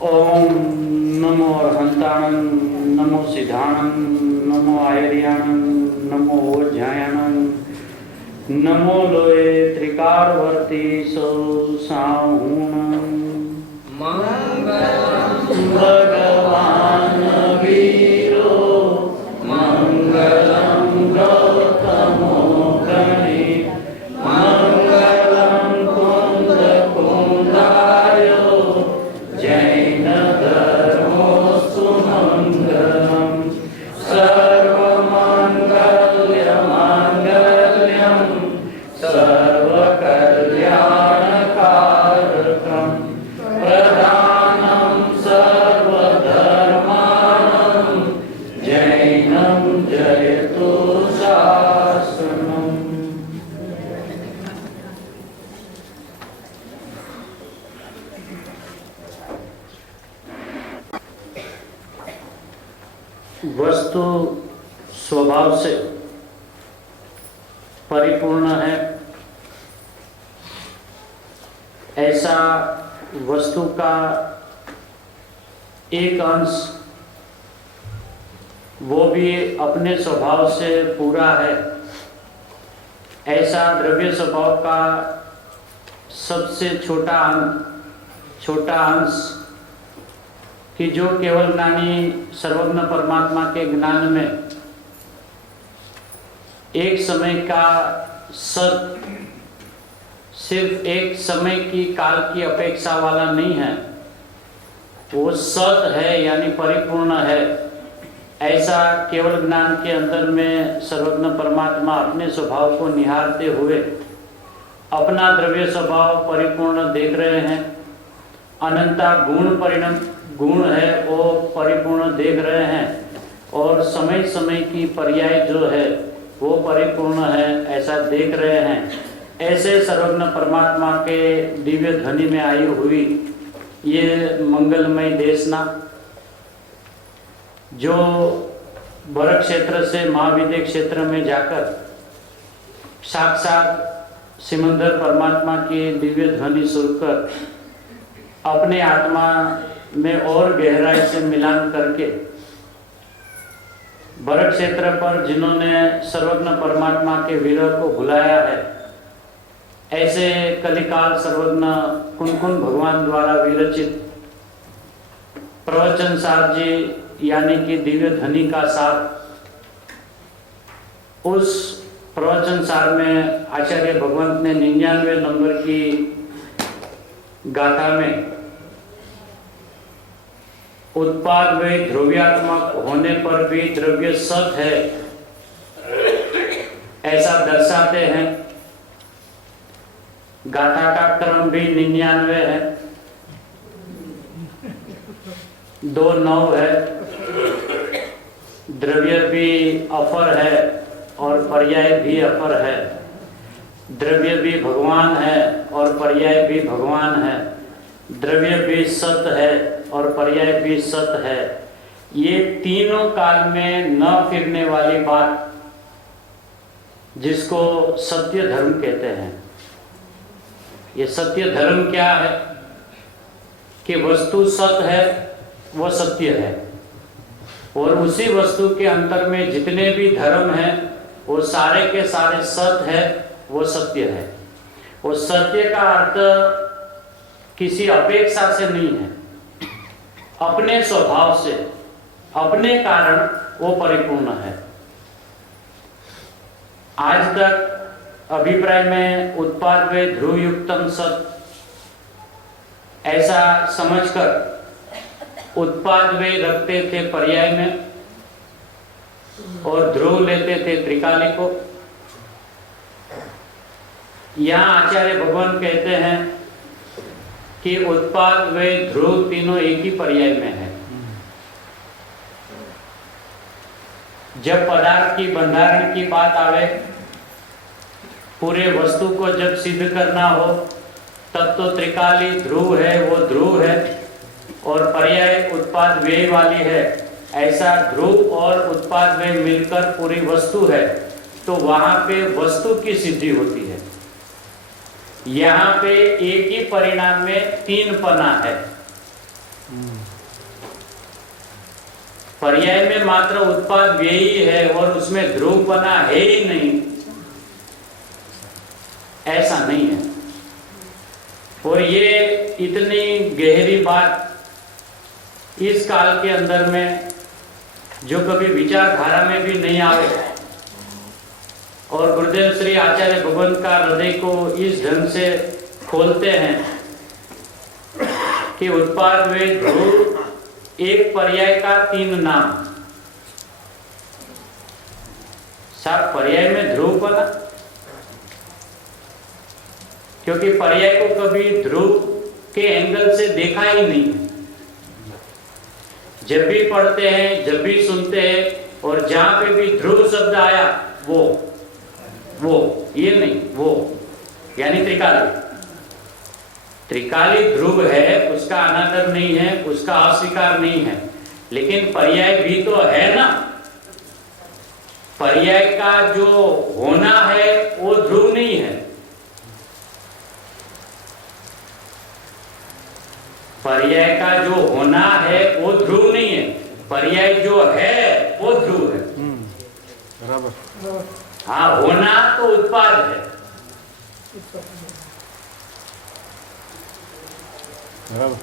ओम नमो अर्हंताणं नमो सिद्धाणं नमो आयर्याणं नमो ओज्झायाणं नमो लोये त्रिकारवर्ती सौ साहूणं मंगलम भगवान वीरो मंगलम गौतमो गणे मंगलम कुंद कुंदायो जैन धर्मोस्तु मंगलम सर्वमंगल्यमांगल्यं सर्वकल्याणकारकं प्रधानं सर्वधर्माणां जैनं जयतु शासनम्। वस्तु स्वभाव से परिपूर्ण है, ऐसा वस्तु का एक अंश वो भी अपने स्वभाव से पूरा है, ऐसा द्रव्य स्वभाव का सबसे छोटा अंश कि जो केवल ज्ञानी सर्वज्ञ परमात्मा के ज्ञान में एक समय का सत सिर्फ एक समय की काल की अपेक्षा वाला नहीं है, वो सत है यानी परिपूर्ण है। ऐसा केवल ज्ञान के अंदर में सर्वज्ञ परमात्मा अपने स्वभाव को निहारते हुए अपना द्रव्य स्वभाव परिपूर्ण देख रहे हैं। अनंता गुण है वो परिपूर्ण देख रहे हैं, और समय समय की पर्याय जो है वो परिपूर्ण है ऐसा देख रहे हैं। ऐसे सर्वज्ञ परमात्मा के दिव्य ध्वनि में आई हुई ये मंगलमय देशना, जो भरत क्षेत्र से महाविद्य क्षेत्र में जाकर साक्षात सिमंदर परमात्मा की दिव्य ध्वनि सुनकर अपने आत्मा में और गहराई से मिलान करके भरत क्षेत्र पर जिन्होंने सर्वज्ञ परमात्मा के विरह को भुलाया है, ऐसे कलिकाल सर्वज्ञ कुन भगवान द्वारा विरचित प्रवचन सार जी यानी कि दिव्य ध्वनि का सार, उस प्रवचन सार में आचार्य भगवंत ने 99 नंबर की गाथा में उत्पाद व ध्रुव्यात्मक होने पर भी द्रव्य सत है ऐसा दर्शाते हैं। गाथा का क्रम भी 99 है, 2 9 है, द्रव्य भी अपर है और पर्याय भी अपर है, द्रव्य भी भगवान है और पर्याय भी भगवान है, द्रव्य भी सत है और पर्याय भी सत है। ये तीनों काल में न फिरने वाली बात जिसको सत्य धर्म कहते हैं। ये सत्य धर्म क्या है कि वस्तु सत है वो सत्य है, और उसी वस्तु के अंतर में जितने भी धर्म हैं वो सारे के सारे सत है, वो सत्य है। वो सत्य का अर्थ किसी अपेक्षा से नहीं है, अपने स्वभाव से, अपने कारण वो परिपूर्ण है। आज तक अभिप्राय में उत्पाद वे ध्रुव युक्तम सत ऐसा समझकर उत्पाद वे रखते थे पर्याय में और ध्रुव लेते थे त्रिकाली को। यहाँ आचार्य भगवान कहते हैं कि उत्पाद व ध्रुव तीनों एक ही पर्याय में है। जब पदार्थ की बंधारण की बात आवे, पूरे वस्तु को जब सिद्ध करना हो, तब तो त्रिकाली ध्रुव है वो ध्रुव है, और पर्याय उत्पाद व्यय वाली है। ऐसा ध्रुव और उत्पाद व्यय मिलकर पूरी वस्तु है, तो वहां पे वस्तु की सिद्धि होती है। यहाँ पे एक ही परिणाम में तीन पना है। पर्याय में मात्र उत्पाद व्ययी है और उसमें ध्रुवपना है ही नहीं, ऐसा नहीं है। और ये इतनी गहरी बात इस काल के अंदर में जो कभी विचारधारा में भी नहीं आवे, और गुरुदेव श्री आचार्य भगवंत का हृदय को इस ढंग से खोलते हैं कि उत्पाद वे ध्रुव एक पर्याय का 3 नाम। सात पर्याय में ध्रुव बना, क्योंकि पर्याय को कभी ध्रुव के एंगल से देखा ही नहीं। जब भी पढ़ते हैं, जब भी सुनते हैं, और जहां पे भी ध्रुव शब्द आया वो ये नहीं, वो यानी त्रिकाली ध्रुव है, उसका अनादर नहीं है, उसका अस्वीकार नहीं है, लेकिन पर्याय भी तो है ना। पर्याय का जो होना है वो ध्रुव नहीं है। पर्याय का जो होना है वो ध्रुव नहीं है, पर्याय जो है वो ध्रुव है। बराबर। हाँ, होना तो उत्पाद है। बराबर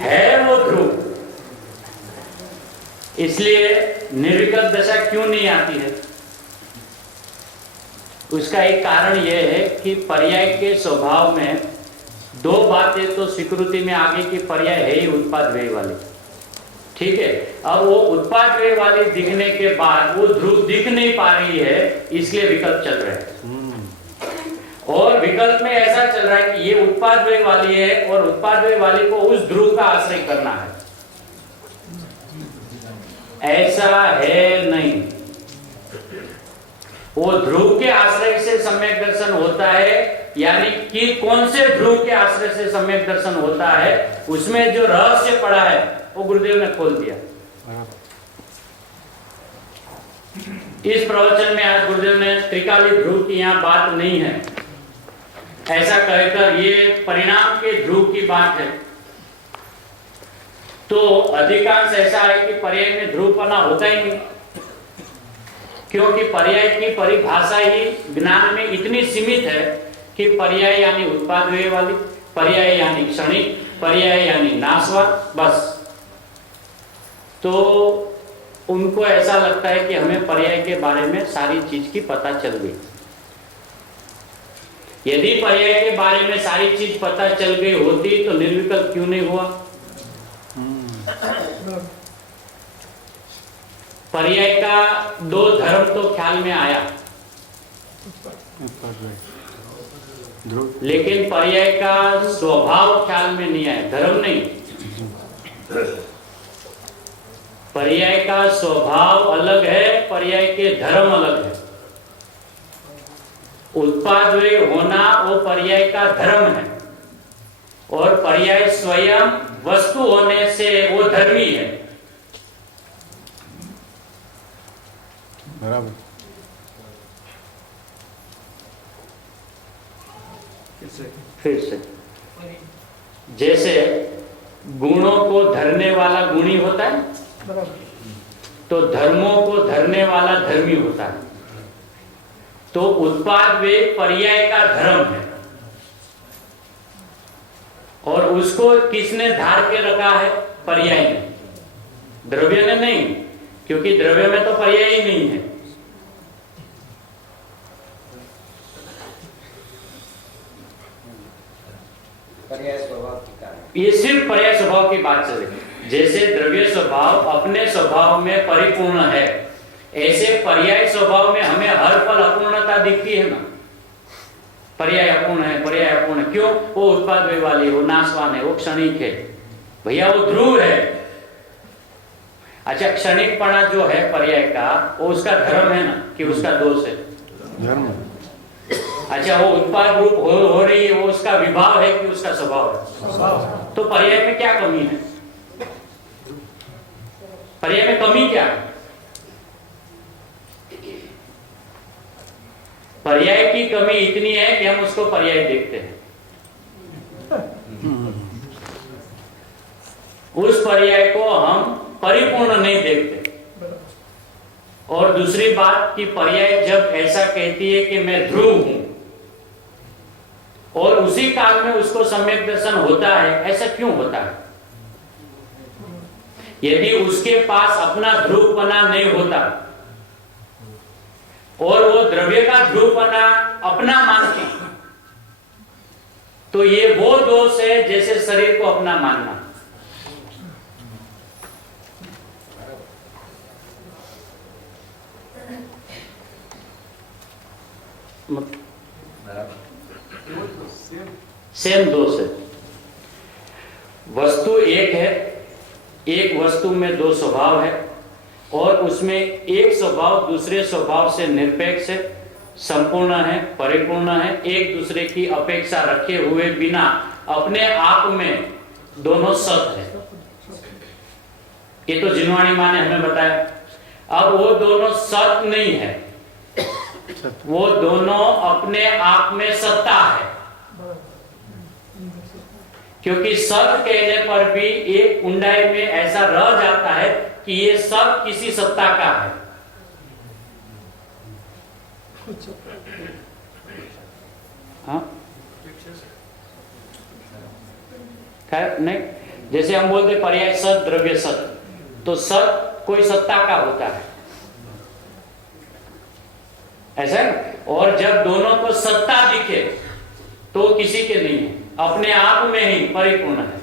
है वो ध्रुव। इसलिए निर्विकल्प दशा क्यों नहीं आती है? उसका एक कारण यह है कि पर्याय के स्वभाव में 2 बातें तो स्वीकृति में आगे की पर्याय है ही उत्पाद व्यय वाली, ठीक है। अब वो उत्पाद व्यय वाली दिखने के बाद वो ध्रुव दिख नहीं पा रही है, इसलिए विकल्प चल रहे हैं। और विकल्प में ऐसा चल रहा है कि ये उत्पाद व्यय वाली है और उत्पाद व्यय वाली को उस ध्रुव का आश्रय करना है। ऐसा है नहीं। वो ध्रुव के आश्रय से सम्यक दर्शन होता है, यानी कि कौन से ध्रुव के आश्रय से सम्यक दर्शन होता है, उसमें जो रहस्य पड़ा है वो गुरुदेव ने खोल दिया। इस प्रवचन में आज गुरुदेव ने त्रिकाली ध्रुव की यहाँ बात नहीं है, ऐसा कहकर ये परिणाम के ध्रुव की बात है। तो अधिकांश ऐसा है कि पर्याय में ध्रुवपना होता ही नहीं, क्योंकि पर्याय की परिभाषा ही ज्ञान में इतनी सीमित है कि पर्याय यानी उत्पाद व्यय वाली, पर्याय यानी क्षणिक, पर्याय यानी नाशवान, बस। तो उनको ऐसा लगता है कि हमें पर्याय के बारे में सारी चीज की पता चल गई। यदि पर्याय के बारे में सारी चीज पता चल गई होती तो निर्विकल्प क्यों नहीं हुआ? पर्याय का 2 धर्म तो ख्याल में आया, लेकिन पर्याय का स्वभाव ख्याल में नहीं आया, धर्म नहीं। पर्याय का स्वभाव अलग है, पर्याय के धर्म अलग है। उत्पाद व्यय होना वो पर्याय का धर्म है, और पर्याय स्वयं वस्तु होने से वो धर्मी है। बराबर। फिर से जैसे गुणों को धरने वाला गुणी होता है, तो धर्मों को धरने वाला धर्मी होता है। तो उत्पाद वे पर्याय का धर्म है, और उसको किसने धार के रखा है? पर्याय ने, द्रव्य ने नहीं, क्योंकि द्रव्य में तो पर्याय ही नहीं है। पर्याय स्वभाव के कारण ये सिर्फ पर्याय स्वभाव की बात चल रही। जैसे द्रव्य स्वभाव अपने स्वभाव में परिपूर्ण है, ऐसे पर्याय स्वभाव में हमें हर पल अपूर्णता दिखती है ना। पर्याय अपूर्ण है, पर्याय अपूर्ण है, क्यों? वो उत्पाद व्यय वाली, वो नाशवान है, वो क्षणिक है, भैया वो ध्रुव है। अच्छा, क्षणिकपना जो है पर्याय का, वो उसका धर्म है ना कि उसका दोष है? धर्म। अच्छा, वो उत्पाद रूप हो रही है, वो उसका विभाव है कि उसका स्वभाव है? तो पर्याय में क्या कमी है? पर्याय में कमी क्या है? पर्याय की कमी इतनी है कि हम उसको पर्याय देखते हैं, उस पर्याय को हम परिपूर्ण नहीं देखते। और दूसरी बात कि पर्याय जब ऐसा कहती है कि मैं ध्रुव हूं और उसी काल में उसको सम्यक दर्शन होता है, ऐसा क्यों होता है? यदि उसके पास अपना ध्रुवपना नहीं होता और वो द्रव्य का ध्रुवपना अपना मानती, तो ये वो दोष है जैसे शरीर को अपना मानना। सेम दोष है। वस्तु एक है, एक वस्तु में दो स्वभाव है और उसमें एक स्वभाव दूसरे स्वभाव से निरपेक्ष है, संपूर्ण है, परिपूर्ण है, एक दूसरे की अपेक्षा रखे हुए बिना अपने आप में दोनों सत है। ये तो जिनवाणी माँ ने हमें बताया। अब वो दोनों सत नहीं है, वो दोनों अपने आप में सत्ता है। क्योंकि सत कहने पर भी एक ऊंडाई में ऐसा रह जाता है कि ये सब किसी सत्ता का है। हाँ? खैर नहीं, जैसे हम बोलते पर्याय सत, द्रव्य सत, तो सत कोई सत्ता का होता है, ऐसा है। और जब दोनों को सत्ता दिखे तो किसी के नहीं है, अपने आप में ही परिपूर्ण है।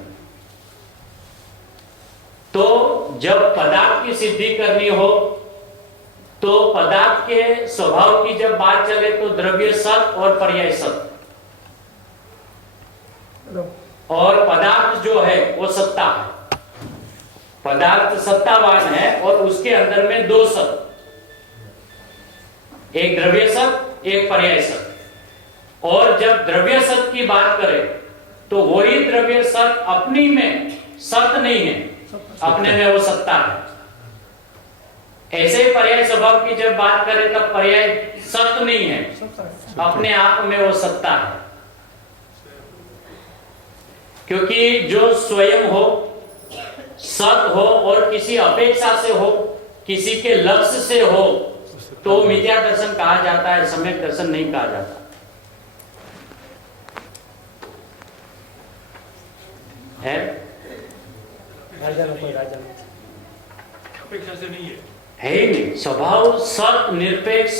तो जब पदार्थ की सिद्धि करनी हो तो पदार्थ के स्वभाव की जब बात चले तो द्रव्य सत और पर्याय सत, और पदार्थ जो है वो सत्ता है। पदार्थ सत्तावान है और उसके अंदर में दो सत, एक द्रव्य सत, एक पर्याय सत। और जब द्रव्य सत की बात करें तो वही द्रव्य सत अपनी में सत नहीं है, अपने में वो सत्ता है। ऐसे ही पर्याय स्वभाव की जब बात करें तब पर्याय सत नहीं है, अपने आप में वो सत्ता है। क्योंकि जो स्वयं हो, सत हो और किसी अपेक्षा से हो, किसी के लक्ष्य से हो, तो मिथ्या दर्शन कहा जाता है, सम्यक दर्शन नहीं कहा जाता है। अपेक्षा से नहीं है ही नहीं, स्वभाव सत निरपेक्ष।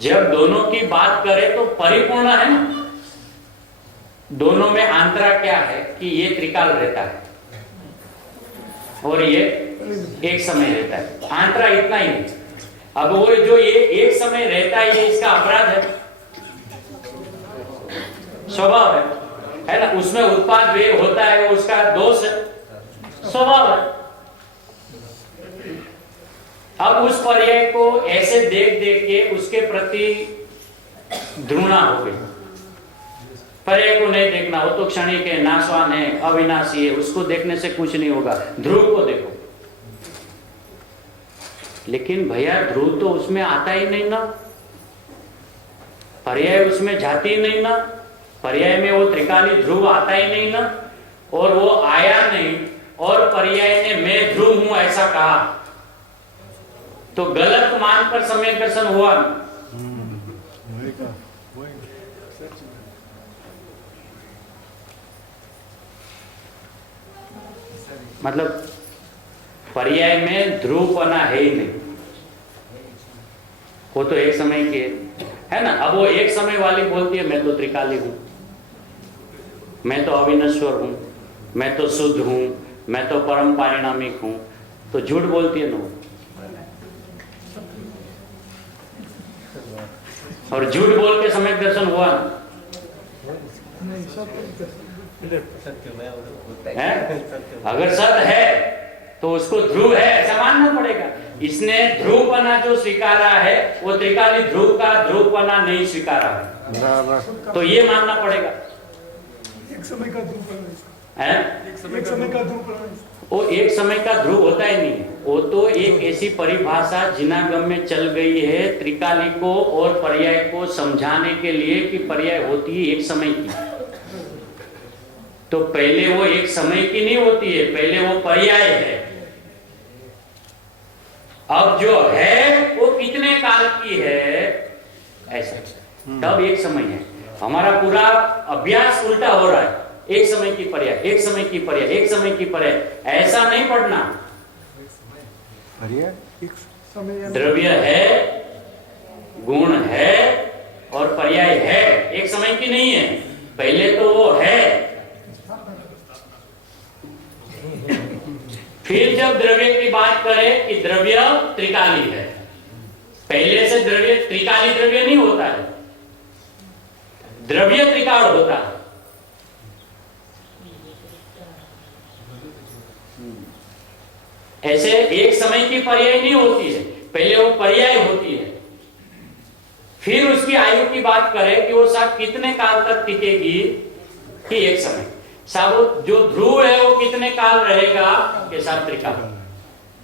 जब दोनों की बात करें तो परिपूर्ण है ना। दोनों में अंतरा क्या है कि ये त्रिकाल रहता है और ये एक समय रहता है, अंतरा इतना ही है। अब वो जो ये एक समय रहता है, ये इसका अपराध है, स्वभाव है ना। उसमें उत्पाद व्यय होता है, वो उसका दोष है, स्वभाव है। अब उस पर्याय को ऐसे देख देख के उसके प्रति घृणा हो गई। पर्याय को नहीं देखना, वो तो क्षणिक है, नाशवान है, अविनाशी है, उसको देखने से कुछ नहीं होगा, ध्रुव को देखो। लेकिन भैया ध्रुव तो उसमें आता ही नहीं ना, पर्याय उसमें जाती ही नहीं ना, पर्याय में वो त्रिकाली ध्रुव आता ही नहीं ना, और वो आया नहीं और पर्याय ने मैं ध्रुव हूं ऐसा कहा, तो गलत मान पर सम्यक दर्शन हुआ। मतलब पर्याय में ध्रुवपना है ही नहीं, वो तो एक समय की है ना। अब वो एक समय वाली बोलती है मैं तो त्रिकाली हूं, मैं तो अविनश्वर हूं, मैं तो शुद्ध हूं, मैं तो परम पारिणामिक हूं, तो झूठ बोलती है ना। और झूठ बोल के सम्यक दर्शन हुआ है? अगर सत है तो उसको ध्रुव है ऐसा मानना पड़ेगा। इसने ध्रुवपना जो स्वीकारा है वो त्रिकाली ध्रुव का ध्रुवपना नहीं स्वीकारा है, तो ये मानना पड़ेगा। एक समय का ध्रुव है? एक समय का ध्रुव वो एक समय का ध्रुव होता ही नहीं है। वो तो एक ऐसी परिभाषा जिनागम में चल गई है त्रिकाली को और पर्याय को समझाने के लिए कि पर्याय होती है एक समय की। तो पहले वो एक समय की नहीं होती है, पहले वो पर्याय है। अब जो है वो कितने काल की है ऐसा, तब एक समय है। हमारा पूरा अभ्यास उल्टा हो रहा है, एक समय की पर्याय, एक समय की पर्याय, एक समय की पर्याय, ऐसा नहीं पढ़ना। पर्याय एक समय द्रव्य है, गुण है और पर्याय है, एक समय की नहीं है। पहले तो वो है, फिर जब द्रव्य की बात करें कि द्रव्य त्रिकाली है, पहले से द्रव्य त्रिकाली द्रव्य नहीं होता है, द्रव्य त्रिकाल होता है। ऐसे एक समय की पर्याय नहीं होती है, पहले वो पर्याय होती है। फिर उसकी आयु की बात करें कि वो साहब कितने काल तक टिकेगी, कि एक समय। साहब जो ध्रुव है वो कितने काल रहेगा, के साथ त्रिकाल।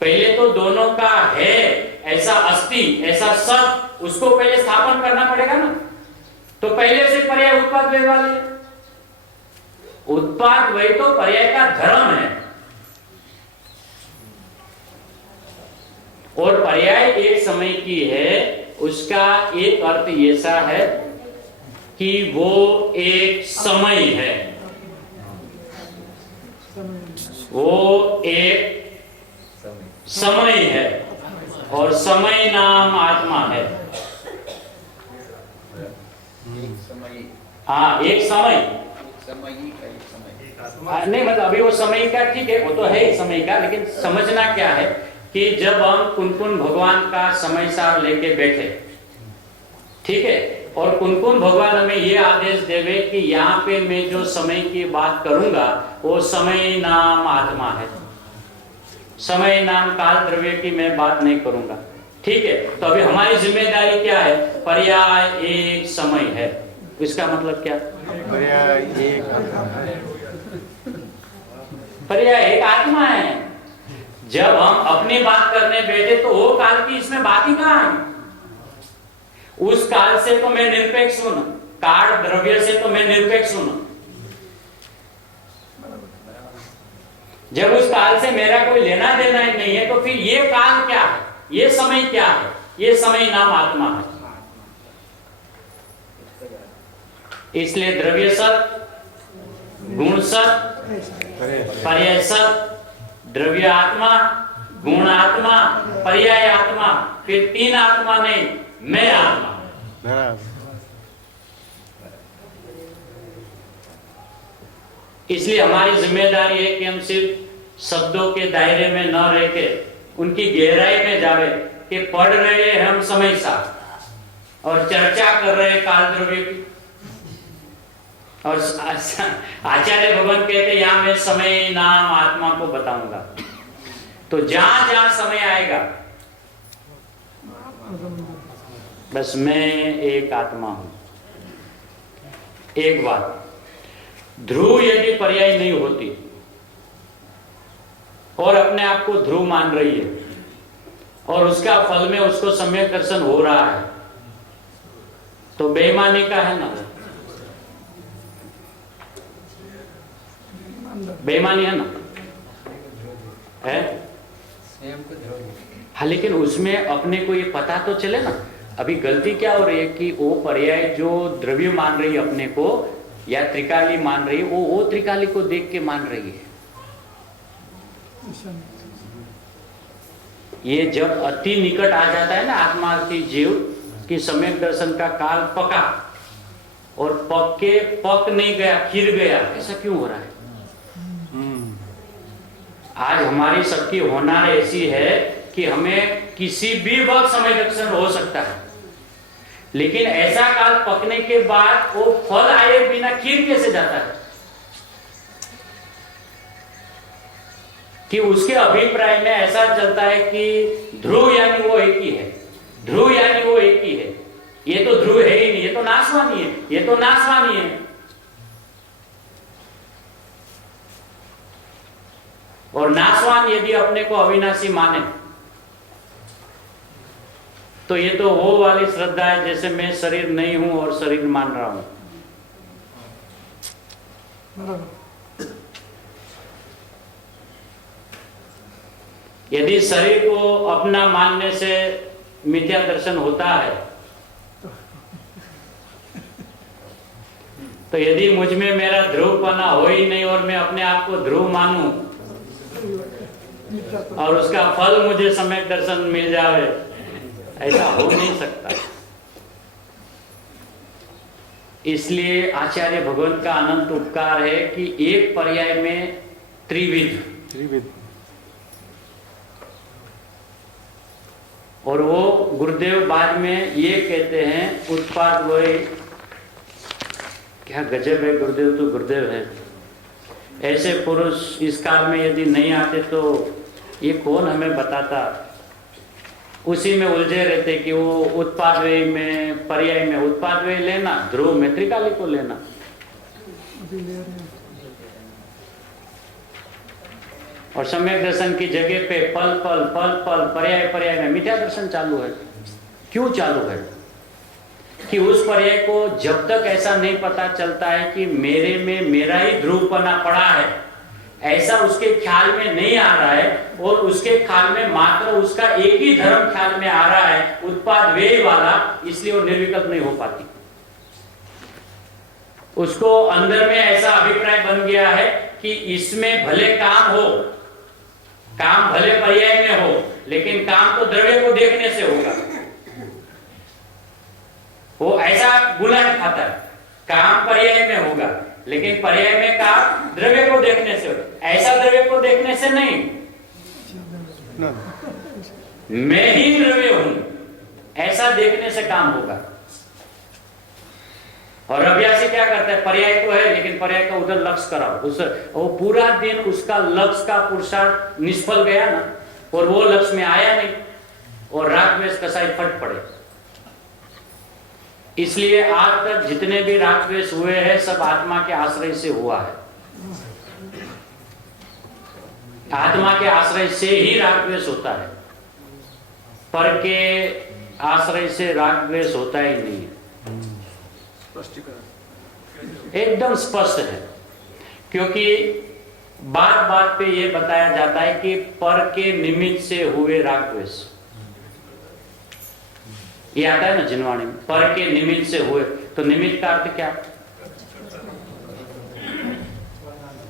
पहले तो दोनों का है ऐसा अस्थि, ऐसा सत, उसको पहले स्थापन करना पड़ेगा ना। तो पहले से पर्याय उत्पाद वे वाले, उत्पाद वही तो पर्याय का धर्म है। और पर्याय एक समय की है, उसका एक अर्थ ऐसा है कि वो एक समय है, वो एक समय है और समय नाम आत्मा है। हाँ, एक समय नहीं, मतलब अभी वो समय का ठीक है, वो तो है ही समय का, लेकिन समझना क्या है कि जब हम कुनकुन भगवान का समय सार लेके बैठे, ठीक है, और कुनकुन भगवान हमें ये आदेश देवे कि यहाँ पे मैं जो समय की बात करूंगा वो समय नाम आत्मा है, समय नाम काल द्रव्य की मैं बात नहीं करूंगा, ठीक है। तो अभी हमारी जिम्मेदारी क्या है, पर्याय एक समय है। इसका मतलब क्या, पर्याय एक आत्मा है, पर्याय एक आत्मा है। जब हम अपनी बात करने बैठे तो वो काल की इसमें बात ही कहाँ है। उस काल से तो मैं निरपेक्ष हूं, काल द्रव्य से तो मैं निरपेक्ष हूं। जब उस काल से मेरा कोई लेना देना ही नहीं है तो फिर ये काल क्या है, ये समय क्या है, ये समय नाम आत्मा है। इसलिए द्रव्य सत, गुण सत, पर्याय सत, द्रव्य आत्मा, गुण आत्मा, पर्याय आत्मा, फिर तीन आत्मा नहीं, मैं आत्मा। इसलिए हमारी जिम्मेदारी है कि हम सिर्फ शब्दों के दायरे में न रह के उनकी गहराई में जावे, कि पढ़ रहे हैं हम समय सार और चर्चा कर रहे हैं काल द्रव्य की। और आचार्य भगवान कहते यहां मैं समय नाम आत्मा को बताऊंगा। तो जहां जहां समय आएगा बस मैं एक आत्मा हूं। एक बात, ध्रुव यदि पर्याय नहीं होती और अपने आप को ध्रुव मान रही है और उसका फल में उसको सम्यक दर्शन हो रहा है तो बेईमानी का है ना, बेईमानी है ना, है। हाँ, लेकिन उसमें अपने को ये पता तो चले ना। अभी गलती क्या हो रही है कि वो पर्याय जो द्रव्य मान रही है अपने को या त्रिकाली मान रही है, वो त्रिकाली को देख के मान रही है। ये जब अति निकट आ जाता है ना आत्मा अति जीव की सम्यक दर्शन का काल पका और पक नहीं गया, खिर गया, ऐसा क्यों हो रहा है? आज हमारी सबकी होनार ऐसी है कि हमें किसी भी वक्त समय दर्शन हो सकता है, लेकिन ऐसा काल पकने के बाद वो फल आए बिना खीर कैसे जाता है कि उसके अभिप्राय में ऐसा चलता है कि ध्रुव यानी वो एक ही है, ध्रुव यानी वो एक ही है। ये तो ध्रुव है ही नहीं, ये तो नाशवानी है, ये तो नाशवानी है। और नाशवान यदि अपने को अविनाशी माने तो ये तो वो वाली श्रद्धा है जैसे मैं शरीर नहीं हूं और शरीर मान रहा हूं। यदि शरीर को अपना मानने से मिथ्या दर्शन होता है तो यदि मुझ में मेरा ध्रुवपना हो ही नहीं और मैं अपने आप को ध्रुव मानूं और उसका फल मुझे सम्यक दर्शन मिल जाए, ऐसा हो नहीं सकता। इसलिए आचार्य भगवंत का अनंत उपकार है कि एक पर्याय में त्रिविध और वो गुरुदेव बाद में ये कहते हैं उत्पाद वही, क्या गजब है गुरुदेव, तो गुरुदेव है। ऐसे पुरुष इस काल में यदि नहीं आते तो ये कौन हमें बताता। उसी में उलझे रहते कि वो उत्पाद व्यय में पर्याय में उत्पाद व्यय लेना, ध्रुव में त्रिकाली को लेना। और सम्यक दर्शन की जगह पे पल पल पर्याय में मिथ्या दर्शन चालू है। क्यों चालू है? कि उस पर्याय को जब तक ऐसा नहीं पता चलता है कि मेरे में मेरा ही ध्रुवपना पड़ा है, ऐसा उसके ख्याल में नहीं आ रहा है और उसके ख्याल में मात्र उसका एक ही धर्म ख्याल में आ रहा है, उत्पाद व्यय वाला, इसलिए वो निर्विकल्प नहीं हो पाती। उसको अंदर में ऐसा अभिप्राय बन गया है कि इसमें भले काम हो, काम भले पर्याय में हो, लेकिन काम तो द्रव्य को देखने से होगा। वो ऐसा गुना खाता है, काम पर्याय में होगा लेकिन पर्याय में काम द्रव्य को देखने से होगा। ऐसा द्रव्य को देखने से नहीं, मैं ही द्रव्य हूं, ऐसा देखने से काम होगा। और अभ्यासी क्या करता है, पर्याय तो है लेकिन पर्याय का उधर लक्ष्य कराओ, उस वो पूरा दिन उसका लक्ष्य का पुरुषार्थ निष्फल गया ना, और वो लक्ष्य में आया नहीं और राग द्वेष कसाई फट पड़े। इसलिए आज तक जितने भी राग द्वेष हुए हैं सब आत्मा के आश्रय से हुआ है। आत्मा के आश्रय से ही राग द्वेष होता है, पर के आश्रय से राग द्वेष होता ही नहीं है। एकदम स्पष्ट है, क्योंकि बात बात पे ये बताया जाता है कि पर के निमित्त से हुए राग द्वेष। ये आता है ना जिनवाणी में, पर के निमित्त से हुए। तो निमित्त का अर्थ क्या?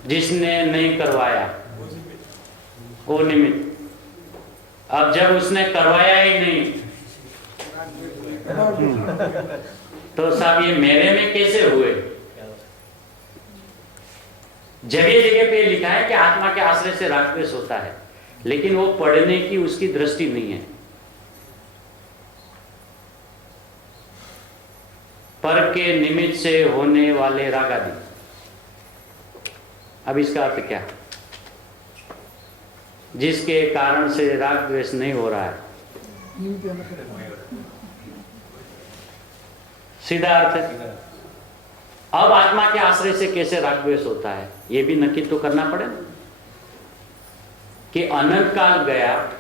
जिसने नहीं करवाया वो निमित्त। अब जब उसने करवाया ही नहीं तो साहब ये मेरे में कैसे हुए? जगह जगह पे लिखा है कि आत्मा के आश्रय से राग द्वेष होता है, लेकिन वो पढ़ने की उसकी दृष्टि नहीं है। पर के निमित्त से होने वाले राग आदि। अब इसका अर्थ क्या? जिसके कारण से राग द्वेष नहीं हो रहा है, सीधा अर्थ है। अब आत्मा के आश्रय से कैसे राग द्वेष होता है, यह भी नक्की तो करना पड़ेगा कि अनंत काल गया,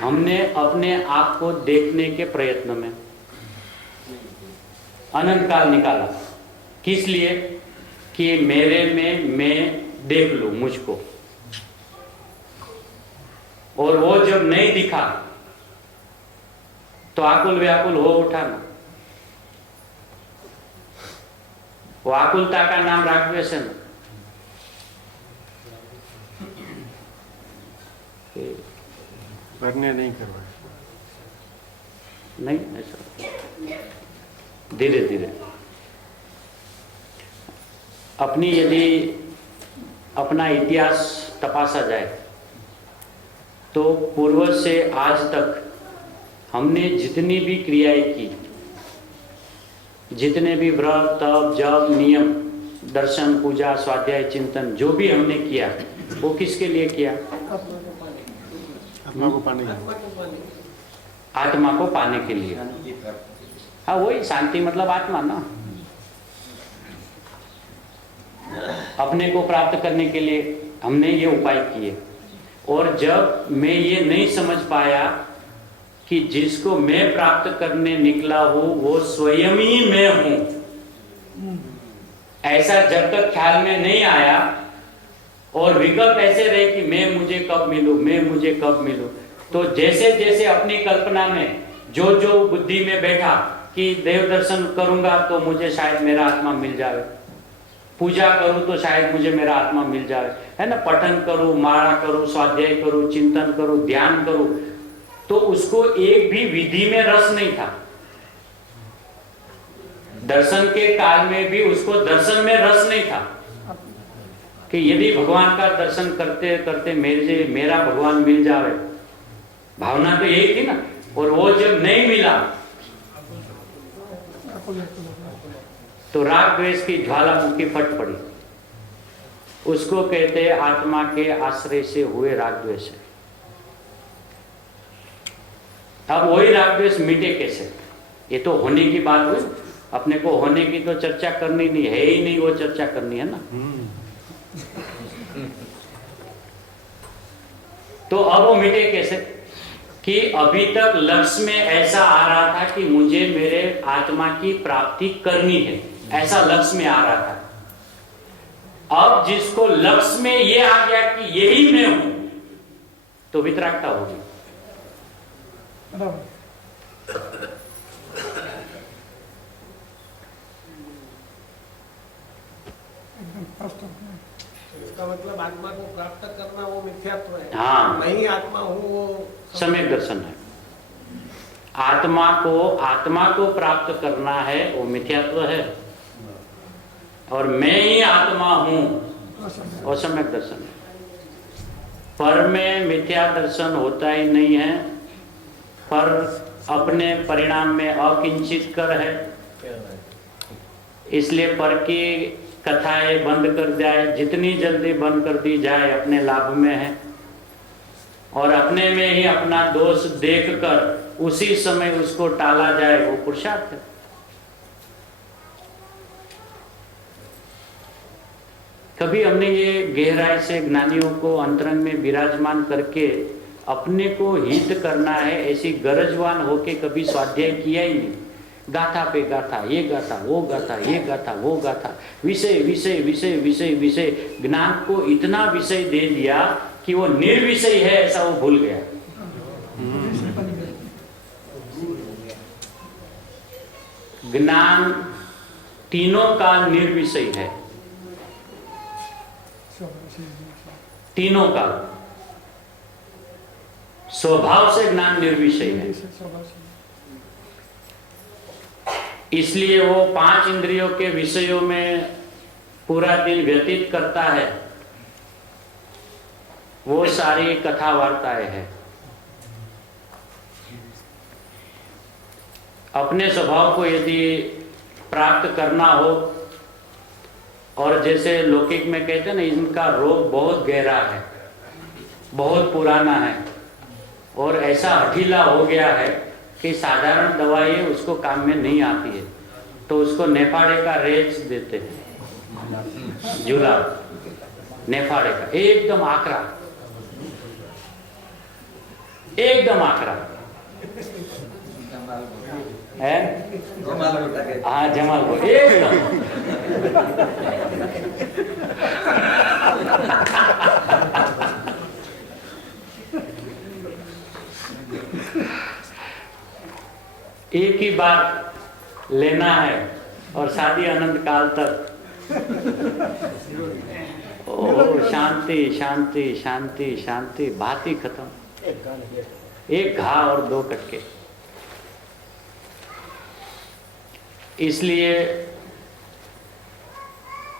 हमने अपने आप को देखने के प्रयत्न में अनंत काल निकाला। किस लिए? कि मेरे में मैं देख लूं मुझको, और वो जब नहीं दिखा तो आकुल व्याकुल हो उठा ना। वो आकुलता का नाम राग द्वेष है ना। भरने नहीं करवाए, नहीं ऐसा धीरे धीरे अपनी यदि अपना इतिहास तपासा जाए तो पूर्व से आज तक हमने जितनी भी क्रियाएं की, जितने भी व्रत तप जप नियम दर्शन पूजा स्वाध्याय चिंतन जो भी हमने किया, वो किसके लिए किया? आत्मा को पाने, आत्मा को पाने के लिए। हाँ, वही शांति मतलब आत्मा ना। अपने को प्राप्त करने के लिए हमने ये उपाय किए। और जब मैं ये नहीं समझ पाया कि जिसको मैं प्राप्त करने निकला हूं वो स्वयं ही मैं हूं, ऐसा जब तक ख्याल में नहीं आया और विकल्प ऐसे रहे कि मैं मुझे कब मिलूं, मैं मुझे कब मिलूं, तो जैसे जैसे अपनी कल्पना में जो जो बुद्धि में बैठा कि देव दर्शन करूंगा तो मुझे शायद मेरा आत्मा मिल जाए, पूजा करूं तो शायद मुझे मेरा आत्मा मिल जाए, है ना, पठन करूं, माला करूं, स्वाध्याय करूं, चिंतन करूं, ध्यान करूं, तो उसको एक भी विधि में रस नहीं था। दर्शन के काल में भी उसको दर्शन में रस नहीं था कि यदि भगवान का दर्शन करते करते मेरा भगवान मिल जाए, भावना तो यही थी ना। और वो जब नहीं मिला तो राग द्वेष की ज्वालामुखी फट पड़ी। उसको कहते हैं आत्मा के आश्रय से हुए राग द्वेष है। अब वही राग द्वेष मिटे कैसे? ये तो होने की बात हुई, अपने को होने की तो चर्चा करनी नहीं है ही नहीं, वो चर्चा करनी है ना। तो अब वो मिटे कैसे कि अभी तक लक्ष्य में ऐसा आ रहा था कि मुझे मेरे आत्मा की प्राप्ति करनी है, ऐसा लक्ष्य में आ रहा था। अब जिसको लक्ष्य में ये आ गया कि यही मैं हूं, तो वितरागता होगी। इसका मतलब आत्मा को प्राप्त करना वो मिथ्यात्व है। हाँ, नहीं आत्मा हूँ वो सम्यक दर्शन है। आत्मा को प्राप्त करना है वो मिथ्यात्व है, और मैं ही आत्मा हूं वो सम्यक दर्शन है। पर में मिथ्या दर्शन होता ही नहीं है, पर अपने परिणाम में अकिंचित कर है, इसलिए पर की कथाएं बंद कर जाए, जितनी जल्दी बंद कर दी जाए अपने लाभ में है। और अपने में ही अपना दोष देखकर उसी समय उसको टाला जाए, वो पुरुषार्थ है। कभी हमने ये गहराई से ज्ञानियों को अंतरंग में विराजमान करके अपने को हित करना है ऐसी गरजवान होके कभी स्वाध्याय किया ही नहीं। गाथा पे गाथा, ये गाथा, वो गाथा, ये गाथा, वो गाथा, विषय विषय विषय विषय विषय, ज्ञान को इतना विषय दे दिया कि वो निर्विषय है ऐसा वो भूल गया। ज्ञान तीनों का निर्विषय है, तीनों का स्वभाव से ज्ञान निर्विषय है। इसलिए वो 5 इंद्रियों के विषयों में पूरा दिन व्यतीत करता है, वो सारी कथा वार्ताएं हैं। अपने स्वभाव को यदि प्राप्त करना हो, और जैसे लौकिक में कहते हैं ना, इनका रोग बहुत गहरा है, बहुत पुराना है, और ऐसा हठीला हो गया है कि साधारण दवाई उसको काम में नहीं आती है, तो उसको नेफाड़े का रेच देते हैं, जुलाब नेफाड़े का, एकदम आकरा, एकदम आकरा है। हाँ, जमाल को एकदम एक ही बार लेना है और शादी अनंत काल तक। ओ शांति शांति शांति शांति, बात ही खत्म। एक घा और 2 कटके। इसलिए